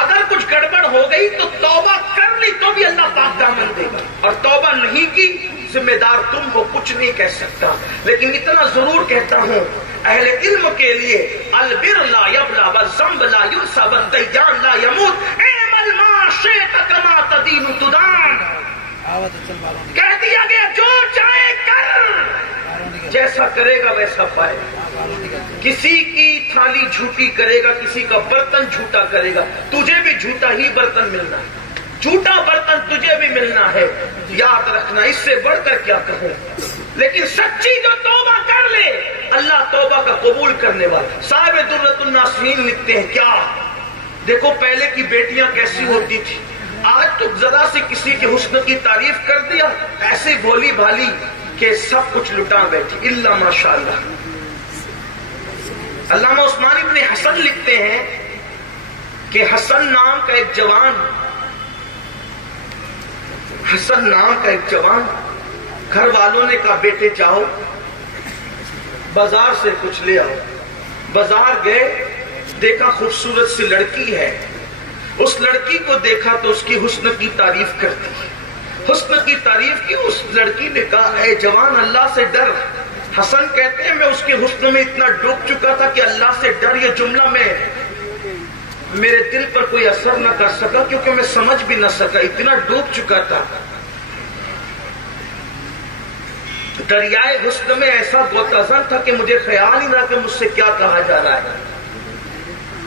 اگر کچھ گڑبڑ ہو گئی تو توبہ کر لی تو بھی اللہ پاک دامن دے گا، اور توبہ نہیں کی ذمہ دار تم کو کچھ نہیں کہہ سکتا۔ لیکن اتنا ضرور کہتا ہوں اہل علم کے لیے، البر لا یبلا والذنب لا ینسى والدیان لا یموت، اعمل ما شئت کما تدین تدان۔ کہہ دیا گیا جو چاہے کر، جیسا کرے گا ویسا پائے گا۔ کسی کی تھالی جھوٹی کرے گا، کسی کا برتن جھوٹا کرے گا، تجھے بھی جھوٹا ہی برتن ملنا ہے، جھوٹا برتن تجھے بھی ملنا ہے، یاد رکھنا۔ اس سے بڑھ کر کیا کہوں، لیکن سچی جو توبہ کر لے اللہ توبہ کا قبول کرنے والا۔ صاحب درۃ الناصحین لکھتے ہیں کیا دیکھو پہلے کی بیٹیاں کیسی ہوتی تھی، آج تو ذرا سے کسی کے حسن کی تعریف کر دیا ایسے بھولی بھالی کہ سب کچھ لٹا بیٹھی، الا ماشاءاللہ۔ علامہ عثمان ابن حسن لکھتے ہیں کہ حسن نام کا ایک جوان گھر والوں نے کہا بیٹے جاؤ بازار سے کچھ لے آؤ۔ بازار گئے، دیکھا خوبصورت سی لڑکی ہے، اس لڑکی کو دیکھا تو اس کی حسن کی تعریف کرتی، حسن کی تعریف کی۔ اس لڑکی نے کہا اے جوان اللہ سے ڈر۔ حسن کہتے ہیں میں اس کے حسن میں اتنا ڈوب چکا تھا کہ اللہ سے ڈر یہ جملہ میرے دل پر کوئی اثر نہ کر سکا، کیونکہ میں سمجھ بھی نہ سکا، اتنا ڈوب چکا تھا۔ دریائے حسن میں ایسا غوطہ تھا کہ مجھے خیال ہی نہ کہ مجھ سے کیا کہا جا رہا ہے۔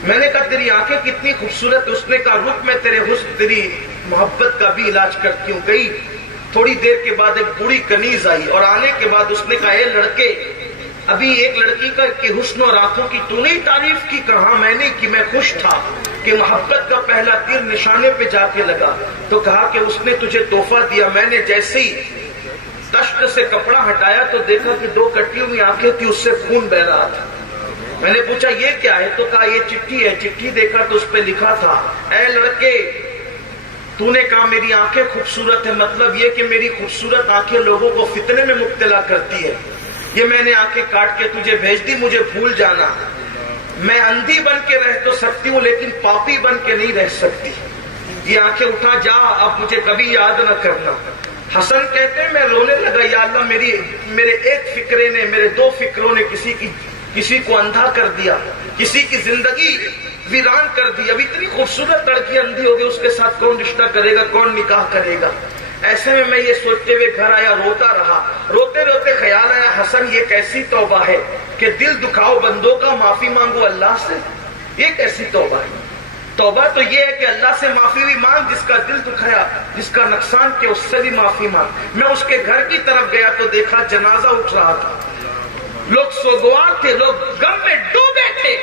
میں نے کہا تیری آنکھیں کتنی خوبصورت، اس نے کہا رک میں تیرے حسن تیری محبت کا بھی علاج کرتی ہوں۔ گئی، تھوڑی دیر کے بعد ایک بوڑھی کنیز آئی، اور آنے کے بعد اس نے کہا اے لڑکے، ابھی ایک لڑکی کا کہ حسن اور آنکھوں کی تو نہیں تعریف کی؟ کہا میں نے کہ میں خوش تھا کہ محبت کا پہلا تیر نشانے پہ جا کے لگا۔ تو کہا کہ اس نے تجھے تحفہ دیا، میں نے جیسے ہی تشت سے کپڑا ہٹایا تو دیکھا کہ دو کٹی ہوئی آنکھیں تھی، اس سے خون بہ رہا تھا۔ میں نے پوچھا یہ کیا ہے؟ تو کہا یہ چٹھی ہے۔ چٹھی دیکھا تو اس پہ لکھا تھا اے لڑکے تو نے کہا میری آنکھیں خوبصورت ہے، مطلب یہ کہ میری خوبصورت آنکھیں لوگوں کو فتنے میں مبتلا کرتی ہے، یہ میں نے آنکھیں کاٹ کے تجھے بھیج دی، مجھے بھول جانا۔ میں اندھی بن کے رہ تو سکتی ہوں لیکن پاپی بن کے نہیں رہ سکتی، یہ آنکھیں اٹھا جا، اب مجھے کبھی یاد نہ کرنا۔ حسن کہتے ہیں میں رونے لگا، یا اللہ میرے ایک فکرے نے، میرے دو فکروں نے کسی کو اندھا کر دیا، کسی کی زندگی ویران کر دی۔ اب اتنی خوبصورت لڑکی اندھی ہو گئی، اس کے ساتھ کون رشتہ کرے گا، کون نکاح کرے گا؟ ایسے میں یہ سوچتے ہوئے گھر آیا، روتا رہا۔ روتے روتے خیال آیا حسن یہ کیسی توبہ ہے کہ دل دکھاؤ بندوں کا، معافی مانگو اللہ سے، یہ کیسی توبہ ہے؟ توبہ تو یہ ہے کہ اللہ سے معافی بھی مانگ، جس کا دل دکھایا، جس کا نقصان کیا اس سے بھی معافی مانگ۔ میں اس کے گھر کی طرف گیا تو دیکھا جنازہ اٹھ رہا تھا، لوگ سوگوار تھے، لوگ غم میں ڈوبے تھے۔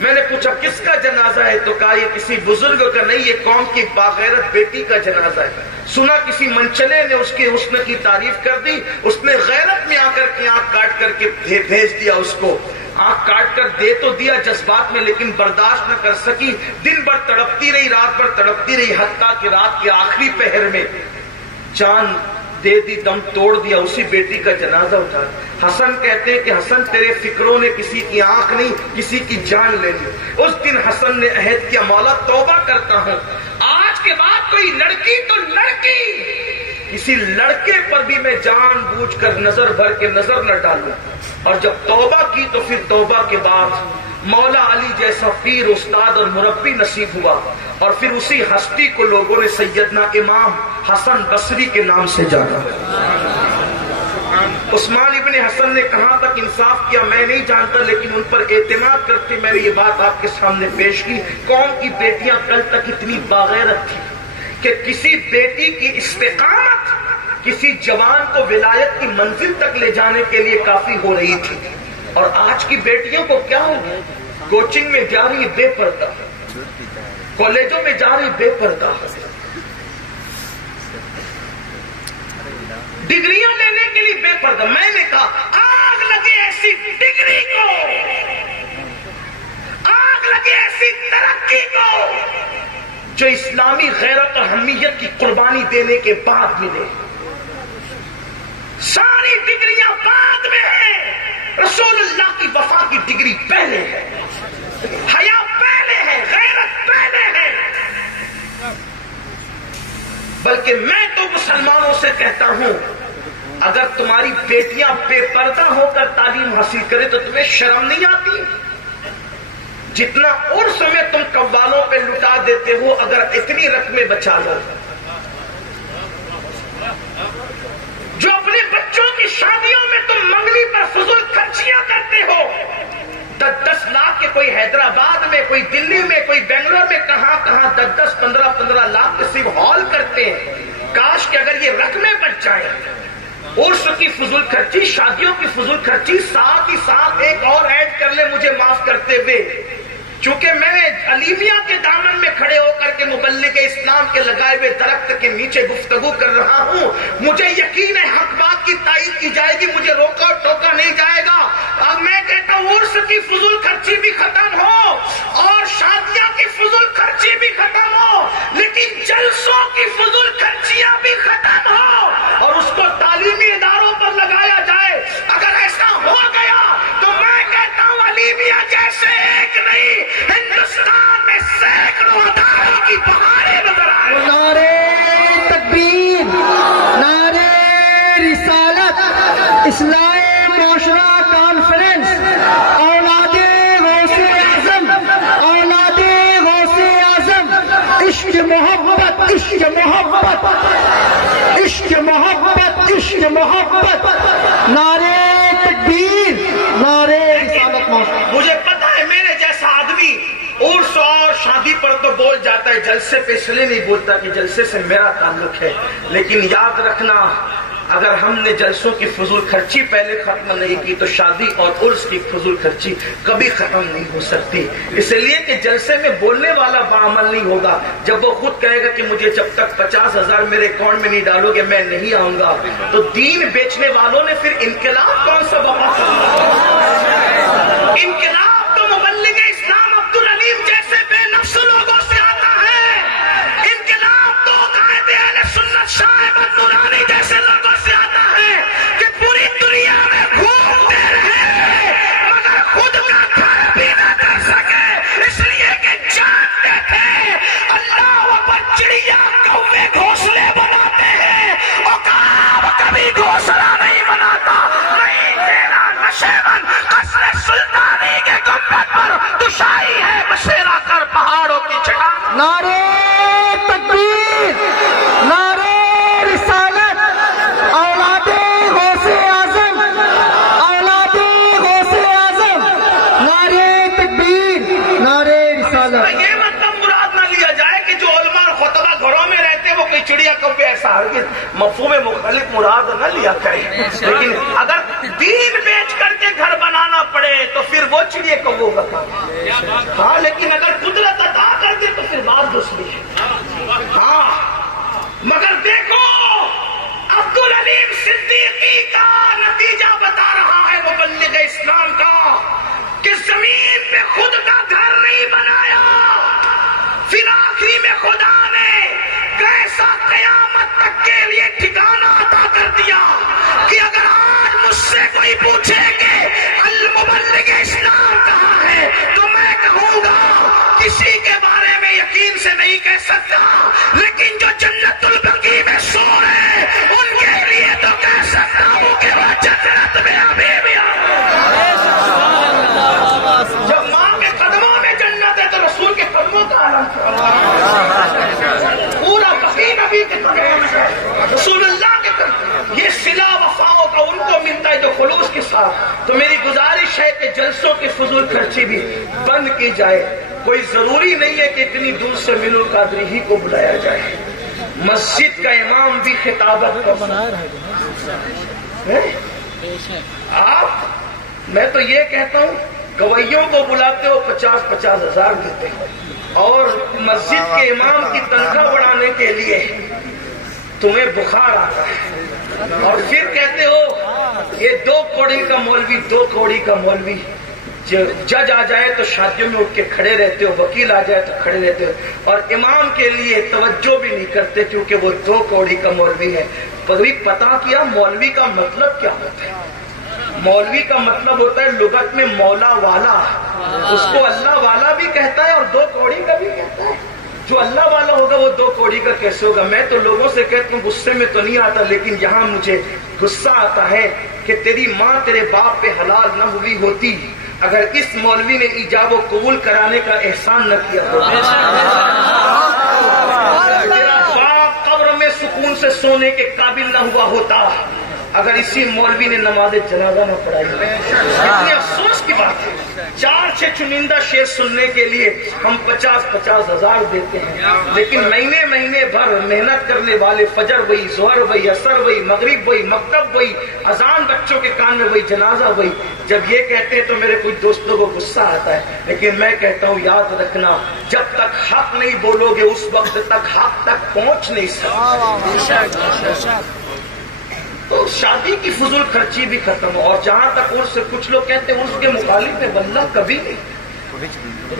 میں نے پوچھا کس کا جنازہ ہے؟ تو کہا یہ کسی بزرگ کا نہیں، یہ قوم کی باغیرت بیٹی کا جنازہ ہے۔ سنا کسی منچلے نے اس کے حسن کی تعریف کر دی، اس نے غیرت میں آ کر کے آنکھ کاٹ کر کے بھیج دیا اس کو۔ آنکھ کاٹ کر دے تو دیا جذبات میں، لیکن برداشت نہ کر سکی، دن بھر تڑپتی رہی، رات بھر تڑپتی رہی، حتیٰ کہ رات کے آخری پہر میں جان دے دی، دم توڑ دیا، اسی بیٹی کا جنازہ اٹھا۔ حسن کہتے ہیں کہ حسن تیرے فکروں نے کسی کی آنکھ نہیں کسی کی جان لے لی۔ اس دن حسن نے عہد کیا، مولا توبہ کرتا ہوں، آج کے بعد کوئی لڑکی تو لڑکی، کسی لڑکے پر بھی میں جان بوجھ کر نظر بھر کے نظر نہ ڈالوں۔ اور جب توبہ کی تو پھر توبہ کے بعد مولا علی جیسا پیر، استاد اور مربی نصیب ہوا، اور پھر اسی ہستی کو لوگوں نے سیدنا امام حسن بصری کے نام سے جانا۔ عثمان ابن حسن نے کہاں تک انصاف کیا میں نہیں جانتا، لیکن ان پر اعتماد کرتے میں نے یہ بات آپ کے سامنے پیش کی۔ قوم کی بیٹیاں کل تک اتنی باغیرت تھی کہ کسی بیٹی کی استقامت کسی جوان کو ولایت کی منزل تک لے جانے کے لیے کافی ہو رہی تھی۔ اور آج کی بیٹیوں کو کیا ہو گیا؟ کوچنگ میں جا رہی بے پردہ، کالجوں میں جا رہی بے پردہ، ڈگریاں لینے کے لیے بے پردہ۔ میں نے کہا آگ لگے ایسی ڈگری کو، آگ لگے ایسی ترقی کو جو اسلامی غیرت اور حمیت کی قربانی دینے کے بعد ملے۔ ساری ڈگریاں بعد میں ہیں، رسول اللہ کی وفا کی ڈگری پہلے ہے، حیا پہلے ہے، غیرت پہلے ہے۔ بلکہ میں تو مسلمانوں سے کہتا ہوں، اگر تمہاری بیٹیاں بے پردہ ہو کر تعلیم حاصل کرے تو تمہیں شرم نہیں آتی؟ جتنا عرس میں تم قوالوں پہ لٹا دیتے ہو، اگر اتنی رقمیں بچا لو، جو اپنے بچوں کی شادیوں میں تم منگنی پر فضول خرچیاں کرتے ہو، 10 لاکھ کے کوئی حیدرآباد میں، کوئی دلی میں، کوئی بنگلور میں، کہاں 10 15 لاکھ کے صرف ہال کرتے ہیں۔ کاش کہ اگر یہ رقمیں بچ جائیں، عرس کی فضول خرچی، شادیوں کی فضول خرچی، ساتھ ہی ساتھ ایک اور ایڈ کر لے مجھے معاف کرتے ہوئے، چونکہ میں علیمیہ کے دامن میں کھڑے ہو کر کے مبلغ اسلام کے لگائے ہوئے درخت کے نیچے گفتگو کر رہا ہوں، مجھے یقین ہے حق بات کی تائید کی جائے گی، مجھے روکا ٹوکا نہیں جائے گا۔ اب میں کہتا ہوں عرس کی فضول خرچی بھی ختم ہو اور شادیاں کی فضول خرچی بھی ختم ہو، لیکن جلسوں کی فضول خرچیاں بھی ختم ہو اور اس کو تعلیمی اداروں پر لگایا جائے۔ اگر ایسا ہو گیا تو میں کہتا ہوں علیمیہ جیسے ایک نہیں، ہندوستان میں سینکڑوں اداروں کی بہاریں نظر آئے۔ نعرہ تکبیر، نعرہ رسالت، اصلاح معاشرہ کانفرنس، اولاد غوث اعظم، اولاد غوث اعظم، عشق محبت، عشق محبت، عشق محبت، عشق محبت، نعرہ تکبیر، نعرہ رسالت معاشرہ۔ مجھے پتا ہے میرے جیسا آدمی عرس اور شادی پر تو بول جاتا ہے، جلسے پہ اس لیے نہیں بولتا کہ جلسے سے میرا تعلق ہے، لیکن یاد رکھنا اگر ہم نے جلسوں کی فضول خرچی پہلے ختم نہیں کی تو شادی اور عرس کی فضول خرچی کبھی ختم نہیں ہو سکتی۔ اس لیے کہ جلسے میں بولنے والا باعمل نہیں ہوگا، جب وہ خود کہے گا کہ مجھے جب تک 50,000 میرے اکاؤنٹ میں نہیں ڈالو گے میں نہیں آؤں گا، تو دین بیچنے والوں نے پھر انقلاب کون سا بپا کرنا؟ انقلاب تو مبلغ اسلام عبدالعلیم جیسے بے نفس لوگوں سے آتا ہے، انقلاب تو قائد اہل سنت شاہ احمد نورانی جیسے لوگوں سے آتا ہے کہ پوری دنیا میں گھومتے رہے مگر خود کا گھر بھی نہ کر سکے، اس لیے کہ جانتے تھے اللہ پر چڑیا کوے گھونسلے بناتے ہیں، عقاب کبھی گھونسلہ نہیں بناتا، نہیں تیرا نشیمن قصر سلطانی کے گنبد پر دشائی ہے بشیرہ کر پہاڑوں کی چٹان۔ نعرہ تکبیر، نعرہ رسالت، اولاد غوث اعظم، اولاد غوث اعظم، نعرہ تکبیر، نعرہ رسالت۔ یہ مطلب مراد نہ لیا جائے کہ جو علماء اور خطبہ گھروں میں رہتے وہ کوئی چڑیا کوے ایسا ہرگز مفہوم مخالف مراد نہ لیا کرے، لیکن اگر دین بیچ کر کے گھر بنانا پڑے تو پھر وہ چڑیے کبو کا کام ہے. ہاں لیکن اگر قدرت عطا کر دے تو پھر بات دوسری ہے. ہاں مگر دیکھو عبدالعلیم صدیقی کا نتیجہ بتا رہا ہے مبلغ اسلام کا کہ زمین پہ خود کا گھر نہیں بنایا، پھر آخری میں خدا نے کیسا قیامت تک کے لیے ٹھکانہ عطا کر دیا کہ اگر آج مجھ سے کوئی پوچھے کہ المبلغ اسلام کہاں ہے تو میں کہوں گا کسی کے بارے میں یقین سے نہیں کہہ سکتا، لیکن جو جنت البقیع میں سو رہے ان کے لیے تو کہہ سکتا ہوں کہ وہ جنت میں ابھی بھی جب ماں کے قدموں میں جنت ہے تو رسول کے قدموں کا عالم پورا بقیع نبی کے قدموں میں رسول اللہ کے قدموں. یہ صلہ وفاؤں کا ان کو ملتا ہے جو خلوص کے ساتھ. تو میری گزارش ہے کہ جلسوں کی فضول خرچی بھی بند کی جائے. کوئی ضروری نہیں ہے کہ اتنی دور سے مین القادری ہی کو بلایا جائے. مسجد کا امام بھی خطابت آپ، میں تو یہ کہتا ہوں گویوں کو بلاتے ہو 50-50 ہزار دیتے ہیں اور مسجد کے امام کی تنخواہ بڑھانے کے لیے تمہیں بخار آتا ہے اور پھر کہتے ہو یہ 2 کوڑی کا مولوی 2 کوڑی کا مولوی. جج آ جائے تو شادیوں میں اٹھ کے کھڑے رہتے ہو، وکیل آ جائے تو کھڑے رہتے ہو اور امام کے لیے توجہ بھی نہیں کرتے کیونکہ وہ 2 کوڑی کا مولوی ہے. کبھی پتا کیا مولوی کا مطلب کیا ہوتا ہے؟ مولوی کا مطلب ہوتا ہے لغت میں مولا والا. اس کو اللہ والا بھی کہتا ہے اور 2 کوڑی کا بھی کہتا ہے. جو اللہ والا ہوگا وہ 2 کوڑی کا کیسے ہوگا؟ میں تو لوگوں سے کہتا ہوں غصے میں تو نہیں آتا، لیکن یہاں مجھے غصہ آتا ہے کہ تیری ماں تیرے باپ پہ حلال نہ ہوئی ہوتی اگر اس مولوی نے ایجاب و قبول کرانے کا احسان نہ کیا ہوتا. تیرا باپ قبر میں سکون سے سونے کے قابل نہ ہوا ہوتا اگر اسی مولوی نے نماز جنازہ نہ پڑھائی. اتنے افسوس کی بات ہے. 4-6 چنندہ شعر سننے کے لیے ہم 50-50 ہزار دیتے ہیں، لیکن مہینے بھر محنت کرنے والے فجر وہی، ظہر وہی، عصر وہی، مغرب وہی، مکتب وہی، اذان بچوں کے کان میں وہی، جنازہ وہی. جب یہ کہتے ہیں تو میرے کچھ دوستوں کو غصہ آتا ہے، لیکن میں کہتا ہوں یاد رکھنا جب تک حق نہیں بولو گے اس وقت تک حق تک پہنچ نہیں سکتے. تو شادی کی فضول خرچی بھی ختم ہو. اور جہاں تک عرس سے کچھ لوگ کہتے ہیں عرس کے مخالف ہے، واللہ کبھی نہیں.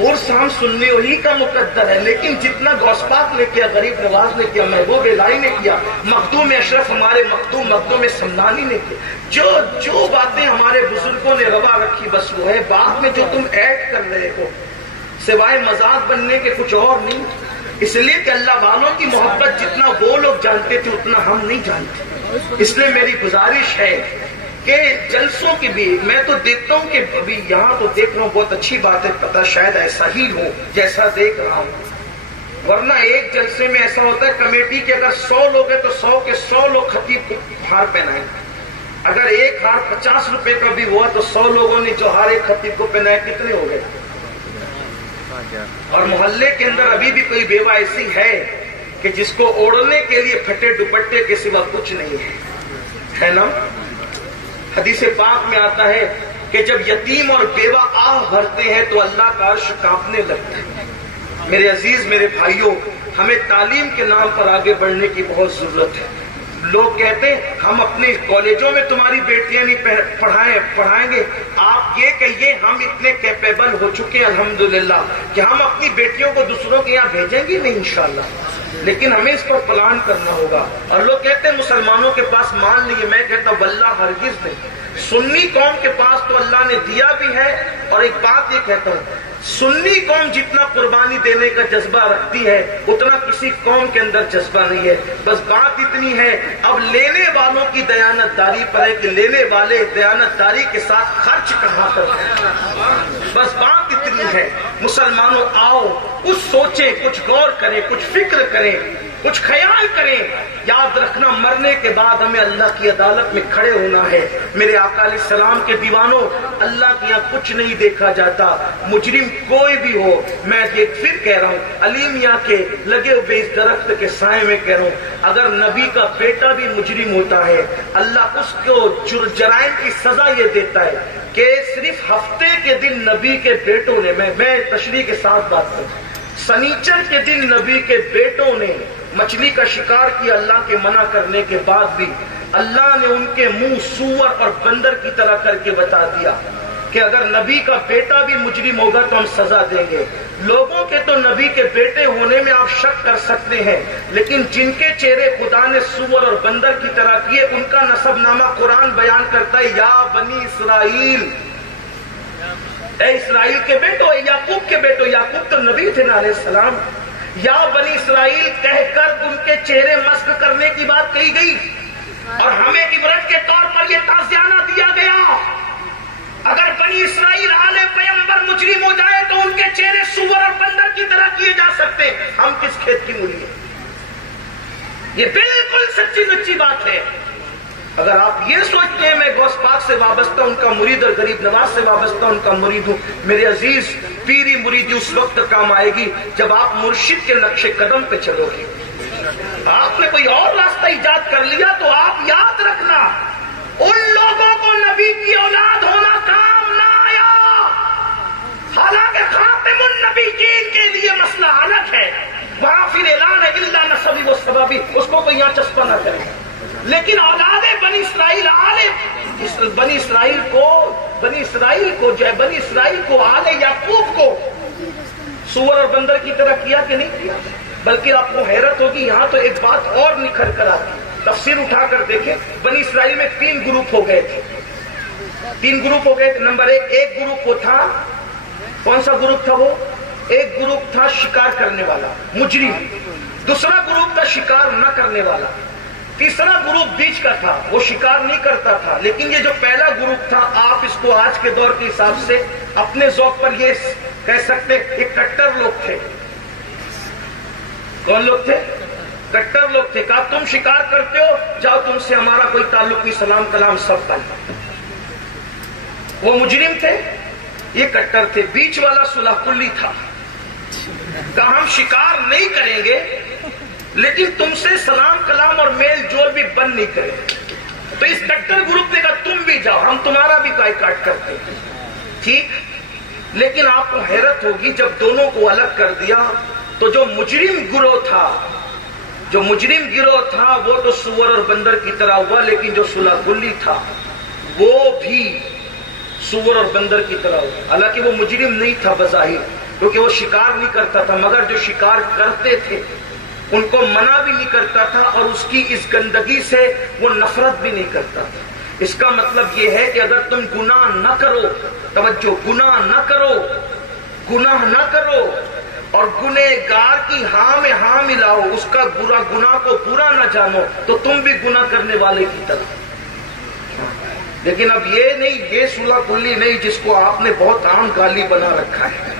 عرس ہم سننے ہی کا مقدر ہے، لیکن جتنا غوث پاک نے کیا، غریب نواز نے کیا، محبوب الہی نے کیا، مخدوم اشرف ہمارے مخدوم سمنانی نے کیا، جو باتیں ہمارے بزرگوں نے روا رکھی بس وہ ہے. بعد میں جو تم ایڈ کر رہے ہو سوائے مذاق بننے کے کچھ اور نہیں. اس لیے کہ اللہ والوں کی محبت جتنا وہ لوگ جانتے تھے اتنا ہم نہیں جانتے. اس لیے میری گزارش ہے کہ جلسوں کی بھی میں تو دیکھتا ہوں کہ ابھی یہاں تو دیکھ رہا ہوں بہت اچھی بات ہے، پتہ شاید ایسا ہی ہو جیسا دیکھ رہا ہوں، ورنہ ایک جلسے میں ایسا ہوتا ہے کمیٹی کے اگر 100 لوگ ہیں تو 100 کے 100 لوگ خطیب کو ہار پہنائیں. اگر ایک ہار 50 روپے کا بھی ہوا تو 100 لوگوں نے جو ہار ایک خطیب کو پہنائے کتنے ہو گئے؟ اور محلے کے اندر ابھی بھی کوئی بیوہ ایسی ہے کہ جس کو اوڑھنے کے لیے پھٹے دوپٹے کے سوا کچھ نہیں ہے نا؟ حدیث پاک میں آتا ہے کہ جب یتیم اور بیوہ آہ بھرتے ہیں تو اللہ کا عرش کانپنے لگتا ہے. میرے عزیز میرے بھائیوں، ہمیں تعلیم کے نام پر آگے بڑھنے کی بہت ضرورت ہے. لوگ کہتے ہیں ہم اپنے کالجوں میں تمہاری بیٹیاں نہیں پڑھائیں گے. آپ یہ کہیے ہم اتنے کیپیبل ہو چکے ہیں الحمدللہ کہ ہم اپنی بیٹیوں کو دوسروں کے یہاں بھیجیں گے نہیں انشاءاللہ، لیکن ہمیں اس پر پلان کرنا ہوگا. اور لوگ کہتے ہیں مسلمانوں کے پاس مال نہیں ہے، میں کہتا ہوں واللہ ہرگز نہیں. سنی قوم کے پاس تو اللہ نے دیا بھی ہے. اور ایک بات یہ کہتا ہوں، سنی قوم جتنا قربانی دینے کا جذبہ رکھتی ہے اتنا کسی قوم کے اندر جذبہ نہیں ہے. بس بات اتنی ہے اب لینے والوں کی دیانت داری پر ہے کہ لینے والے دیانت داری کے ساتھ خرچ کہاں کرتے ہیں. بس بات اتنی ہے. مسلمانوں آؤ کچھ سوچیں، کچھ غور کریں، کچھ فکر کریں، کچھ خیال کریں. یاد رکھنا مرنے کے بعد ہمیں اللہ کی عدالت میں کھڑے ہونا ہے. میرے آقا علیہ السلام کے دیوانوں، اللہ کے یہاں کچھ نہیں دیکھا جاتا. مجرم کوئی بھی ہو، میں یہ پھر کہہ رہا ہوں علیمیا کے لگے ہوئے اس درخت کے سائے میں کہہ رہا ہوں، اگر نبی کا بیٹا بھی مجرم ہوتا ہے اللہ اس کو جرائم کی سزا یہ دیتا ہے کہ صرف ہفتے کے دن نبی کے بیٹوں نے، میں تشریح کے ساتھ بات کروں، سنیچر کے دن نبی کے بیٹوں نے مچھلی کا شکار کیا اللہ کے منع کرنے کے بعد بھی اللہ نے ان کے منہ سور اور بندر کی طرح کر کے بتا دیا کہ اگر نبی کا بیٹا بھی مجرم ہوگا تو ہم سزا دیں گے۔ لوگوں کے تو نبی کے بیٹے ہونے میں آپ شک کر سکتے ہیں، لیکن جن کے چہرے خدا نے سور اور بندر کی طرح کیے ان کا نسب نامہ قرآن بیان کرتا ہے، یا بنی اسرائیل، اے اسرائیل کے بیٹو، یعقوب کے بیٹو، یعقوب تو نبی تھے علیہ السلام، یا بنی اسرائیل کہہ کر ان کے چہرے مسخ کرنے کی بات کہی گئی، اور ہمیں عبرت کے طور پر یہ تعزیانہ دیا گیا اگر بنی اسرائیل آل پیغمبر مجرم ہو جائے تو ان کے چہرے سور اور بندر کی طرح کیے جا سکتے ہیں۔ ہم کس کھیت کی مولی ہیں؟ یہ بالکل سچی سچی بات ہے۔ اگر آپ یہ سوچتے ہیں میں غوث پاک سے وابستہ ان کا مرید اور غریب نواز سے وابستہ ان کا مرید ہوں، میرے عزیز پیری مریدی اس وقت کام آئے گی جب آپ مرشد کے نقش قدم پہ چلو گے۔ آپ نے کوئی اور راستہ ایجاد کر لیا تو آپ یاد رکھنا ان لوگوں کو نبی کی اولاد ہونا کام نہ آیا، حالانکہ خاتم النبیین کے لیے مسئلہ الگ ہے، وہاں پھر اعلان ہے الا نسبی و سببی، اس کو کوئی یہاں چسپا نہ کرے، لیکن اولاد بنی اسرائیل بنی اسرائیل کو جو ہے بنی اسرائیل کو آل یعقوب کو سور اور بندر کی طرح کیا کہ نہیں کیا؟ بلکہ آپ کو حیرت ہوگی یہاں تو ایک بات اور نکھر کر آتی، تفسیر اٹھا کر دیکھیں، بنی اسرائیل میں 3 گروپ ہو گئے تھے، 3 گروپ ہو گئے تھے۔ نمبر 1، ایک گروپ وہ تھا، کون سا گروپ تھا وہ؟ ایک گروپ تھا شکار کرنے والا مجرم، دوسرا گروپ تھا شکار نہ کرنے والا، تیسرا گروپ بیچ کا تھا، وہ شکار نہیں کرتا تھا، لیکن یہ جو پہلا گروپ تھا آپ اس کو آج کے دور کے حساب سے اپنے ذوق پر یہ کہہ سکتے یہ کٹر لوگ تھے۔ کون لوگ تھے؟ کٹر لوگ تھے۔ کہا تم شکار کرتے ہو، جاؤ تم سے ہمارا کوئی تعلق نہیں، سلام کلام سب بند۔ وہ مجرم تھے، یہ کٹر تھے۔ بیچ والا صلح کلی تھا، کہا ہم شکار نہیں کریں گے لیکن تم سے سلام کلام اور میل جول بھی بند نہیں کریں گے۔ تو اس کٹر گروپ نے کہا تم بھی جاؤ، ہم تمہارا بھی کاٹ کرتے ہیں، ٹھیک۔ لیکن آپ کو حیرت ہوگی جب دونوں کو الگ کر دیا تو جو مجرم گروہ تھا وہ تو سور اور بندر کی طرح ہوا، لیکن جو صلح کلی تھا وہ بھی سور اور بندر کی طرح ہوا۔ حالانکہ وہ مجرم نہیں تھا بظاہر، کیونکہ وہ شکار نہیں کرتا تھا، مگر جو شکار کرتے تھے ان کو منع بھی نہیں کرتا تھا اور اس کی اس گندگی سے وہ نفرت بھی نہیں کرتا تھا۔ اس کا مطلب یہ ہے کہ اگر تم گناہ نہ کرو، توجہ، گناہ نہ کرو اور گنہگار کی ہاں میں ہاں ملاؤ، اس کا گناہ کو برا نہ جانو، تو تم بھی گناہ کرنے والے کی طرح۔ لیکن اب یہ نہیں، یہ صلح کلی نہیں جس کو آپ نے بہت عام گالی بنا رکھا ہے۔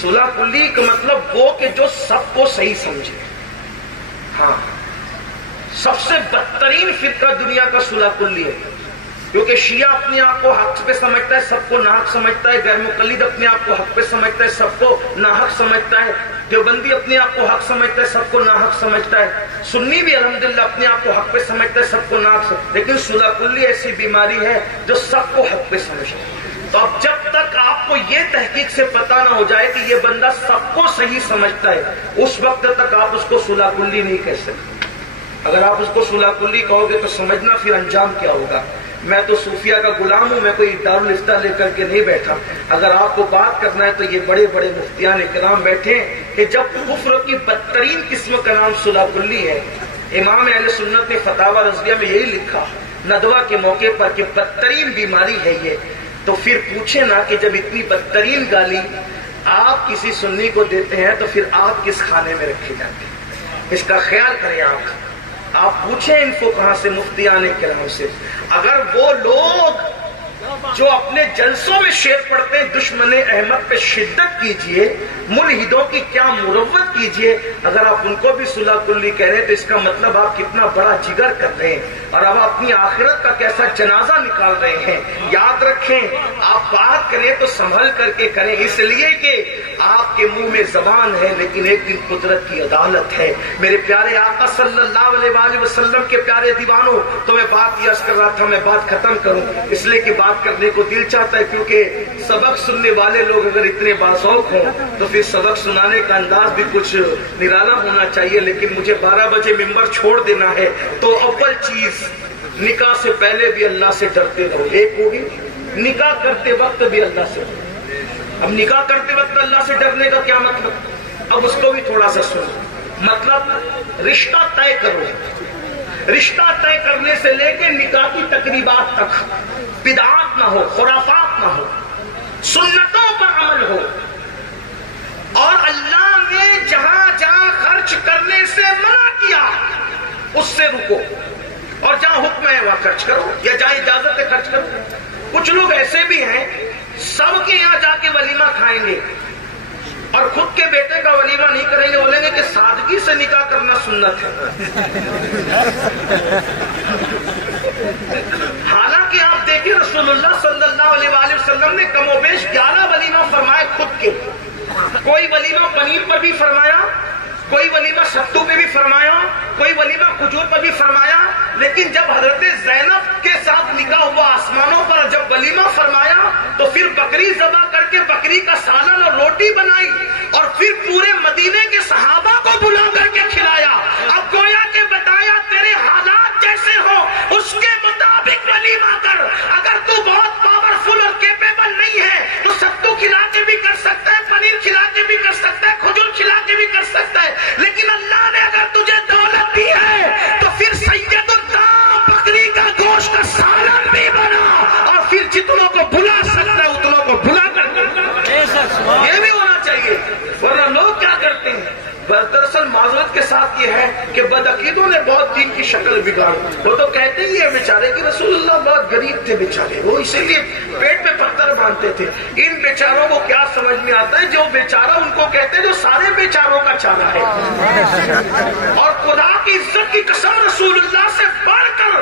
صلح کلی کا مطلب وہ کہ جو سب کو صحیح سمجھے۔ ہاں، سب سے بدترین فرقہ دنیا کا صلح کلی ہے، کیونکہ شیعہ اپنے آپ کو حق پہ سمجھتا ہے، سب کو ناحق سمجھتا ہے، غیر مقلد اپنے آپ کو حق پہ سمجھتا ہے، سب کو ناحق سمجھتا ہے، دیوبندی اپنے آپ کو حق سمجھتا ہے، سب کو ناحق سمجھتا ہے، سنی بھی الحمدللہ اپنے آپ کو حق پہ سمجھتا ہے، سب کو ناحق سمجھتا ہے، لیکن صلح کلی ایسی بیماری ہے جو سب کو حق پہ سمجھتا ہے۔ تو اب جب تک آپ کو یہ تحقیق سے پتہ نہ ہو جائے کہ یہ بندہ سب کو صحیح سمجھتا ہے، اس وقت تک آپ اس کو صلح کلی نہیں کہہ سکتے۔ اگر آپ اس کو صلح کلی کہو گے تو سمجھنا پھر انجام کیا ہوگا۔ میں تو صوفیہ کا غلام ہوں، میں کوئی دارالفتہ لے کر کے نہیں بیٹھا۔ اگر آپ کو بات کرنا ہے تو یہ بڑے بڑے مفتیان کرام بیٹھے ہیں کہ جب کفر کی بدترین قسم کا نام صلح کلی ہے، امام اہل سنت نے فتاوی رضویہ میں یہی لکھا ندوہ کے موقع پر کہ بدترین بیماری ہے یہ، تو پھر پوچھے نا کہ جب اتنی بدترین گالی آپ کسی سنی کو دیتے ہیں تو پھر آپ کس خانے میں رکھے جاتے ہیں؟ اس کا خیال کریں۔ آپ پوچھیں ان کو کہاں سے، مفتیان کرام سے۔ اگر وہ لوگ جو اپنے جلسوں میں شعر پڑھتے ہیں دشمن احمد پہ شدت کیجئے، ملحدوں کی کیا مروت کیجئے، اگر آپ ان کو بھی صلح کلی کہہ رہے ہیں تو اس کا مطلب آپ کتنا بڑا جگر کر رہے ہیں اور اب اپنی آخرت کا کیسا جنازہ نکال رہے ہیں۔ یاد رکھیں، آپ بات کریں تو سنبھل کر کے کریں، اس لیے کہ آپ کے منہ میں زبان ہے لیکن ایک دن قدرت کی عدالت ہے۔ میرے پیارے آقا صلی اللہ علیہ وآلہ وسلم کے پیارے دیوانوں، تو میں بات یہ عرض کر رہا تھا، میں بات ختم کروں اس لیے کہ بات کرنے کو دل چاہتا ہے، کیونکہ سبق سننے والے لوگ اگر اتنے باذوق ہوں تو پھر سبق سنانے کا انداز بھی کچھ نرالا ہونا چاہیے۔ لیکن مجھے 12 بجے ممبر چھوڑ دینا ہے، تو اول چیز نکاح سے پہلے بھی اللہ سے ڈرتے رہو۔ ایک ہوگی نکاح کرتے وقت بھی اللہ سے ڈرو۔ اب نکاح کرتے وقت اللہ سے ڈرنے کا کیا مطلب؟ اب اس کو بھی تھوڑا سا سنو۔ مطلب رشتہ طے کرو، رشتہ طے کرنے سے لے کے نکاح کی تقریبات تک بدعات نہ ہو، خرافات نہ ہو، سنتوں پر عمل ہو، اور اللہ نے جہاں جہاں خرچ کرنے سے منع کیا اس سے رکو، اور جہاں حکم ہے وہاں خرچ کرو، یا جہاں اجازت ہے خرچ کرو۔ کچھ لوگ ایسے بھی ہیں سب کے یہاں جا کے ولیمہ کھائیں گے اور خود کے بیٹے کا ولیمہ نہیں کریں گے، بولیں گے کہ سادگی سے نکاح کرنا سنت ہے۔ حالانکہ آپ دیکھیں رسول اللہ صلی اللہ علیہ وآلہ وسلم نے کم و بیش 11 ولیمہ فرمائے خود کے۔ کوئی ولیمہ پنیر پر بھی فرمایا، کوئی ولیمہ ستو پہ بھی فرمایا، کوئی ولیمہ کھجور پر بھی فرمایا، لیکن جب حضرت زینب کے ساتھ نکاح ہوا آسمانوں پر، جب ولیمہ فرمایا تو پھر بکری ذبح کر کے بکری کا سالن اور روٹی بنائی، اور پھر پورے مدینے کے صحابہ کو بلا کر کے کھلایا۔ اب گویا کہ بتایا تیرے حالات جیسے ہو اس کے مطابق ولیمہ کر۔ اگر تو بہت پاورفل اور کیپیبل نہیں ہے تو ستو کھلا کے بھی کر سکتا ہے، پنیر کھلا کے بھی کر سکتا ہے، کھجور کھلا کے بھی کر سکتا ہے، لیکن اللہ نے اگر تجھے دولت دی ہے تو پھر سید الدم بکری کا گوشت کا سالن بھی بنا، اور پھر جتنوں کو بلا سکتا ہے اتنوں کو بلا کر یہ بھی ہونا چاہیے۔ ورنہ لوگ کیا کرتے ہیں؟ دراصل معذرت کے ساتھ یہ ہے کہ بدعقیدوں نے بہت دین کی شکل بگاڑی۔ وہ تو کہتے ہی ہیں بیچارے کہ رسول اللہ بہت غریب تھے بیچارے، وہ اسی لیے پیٹ میں پتھر باندھتے تھے۔ ان بیچاروں کو کیا سمجھ میں آتا ہے؟ جو بیچارہ ان کو کہتے ہیں جو سارے بیچاروں کا چارہ ہے۔ اور خدا کی عزت کی قسم، رسول اللہ سے بڑھ کر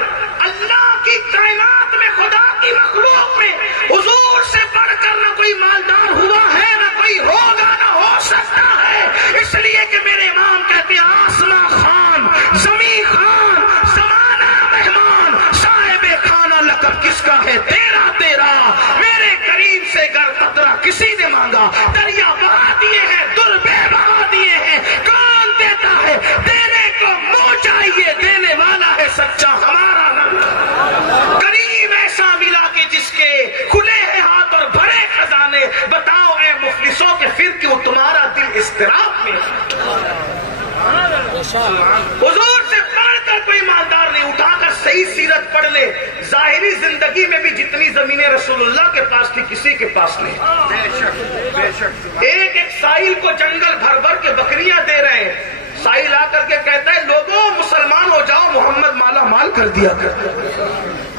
اللہ کی کائنات میں، خدا کی مخلوق میں حضور سے بڑھ کر نہ کوئی مالدار ہوا ہے، نہ کوئی ہوگا، نہ ہو سکتا ہے۔ اس لیے کہ میرے امام کہتے ہیں آسمان خان، زمین خان، زمانہ مہمان، صاحب خانہ لقب کس کا ہے؟ تیرا تیرا۔ میرے کریم سے گر قطرہ کسی نے مانگا، دریا بہا دیے ہیں، در بے بہا دیے ہیں، کون دیتا ہے؟ دینے کو منہ چاہیے، دینے والا ہے سچا ہمارا رب۔ کریم ایسا ملا کہ جس کے کھلے ہیں ہاتھ اور بھرے خزانے، بتاؤ اے مفلسوں کہ پھر کیوں تمہارا دل اضطراب میں؟ حضور سے پڑھ کر کوئی مالدار نہیں، اٹھا کر صحیح سیرت پڑھ لے۔ ظاہری زندگی میں بھی جتنی زمینیں رسول اللہ کے پاس تھی کسی کے پاس نہیں۔ ایک ایک سائل کو جنگل بھر بھر کے بکریاں دے رہے ہیں۔ سائل آ کر کے کہتا ہے لوگوں مسلمان ہو جاؤ، محمد مالا مال کر دیا کر۔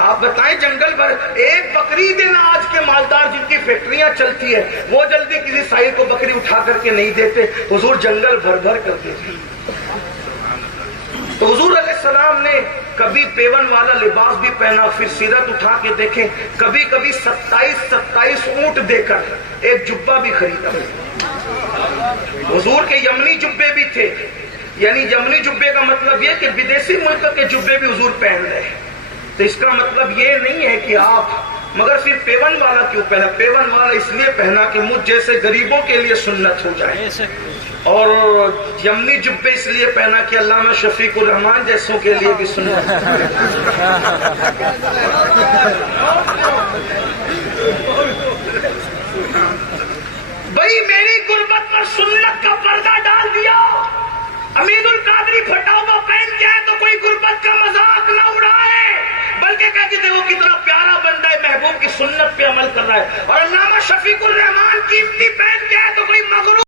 آپ بتائیں جنگل بھر ایک بکری دینا، آج کے مالدار جن کی فیکٹریاں چلتی ہے وہ جلدی کسی سائل کو بکری اٹھا کر کے نہیں دیتے، حضور جنگل بھر بھر کر دیتے۔ تو حضور علیہ السلام نے کبھی پیون والا لباس بھی پہنا، پھر سیرت اٹھا کے دیکھیں، کبھی کبھی 27 اونٹ دے کر ایک جبہ بھی خریدا۔ حضور کے یمنی جبے بھی تھے، یعنی یمنی جبے کا مطلب یہ کہ بدیسی ملک کے جبے بھی حضور پہن رہے ہیں۔ تو اس کا مطلب یہ نہیں ہے کہ آپ، مگر پھر پیون والا کیوں پہنا؟ پیون والا اس لیے پہنا کہ مجھ جیسے غریبوں کے لیے سنت ہو جائے، اور یمنی جبے اس لیے پہنا کہ علامہ شفیق الرحمان جیسوں کے لیے بھی سنت ہو جائے۔ بھائی میری غربت پر سنت کا پردہ ڈال دیا۔ امین القادری پھٹا ہوا پہن کے آئے تو کوئی غربت کا مذاق نہ اڑائے، بلکہ کہتے تھے وہ کتنا پیارا بندہ ہے، محبوب کی سنت پہ عمل کر رہا ہے۔ اور علامہ شفیق الرحمان قیمتی پہن کے آئے تو کوئی مغرور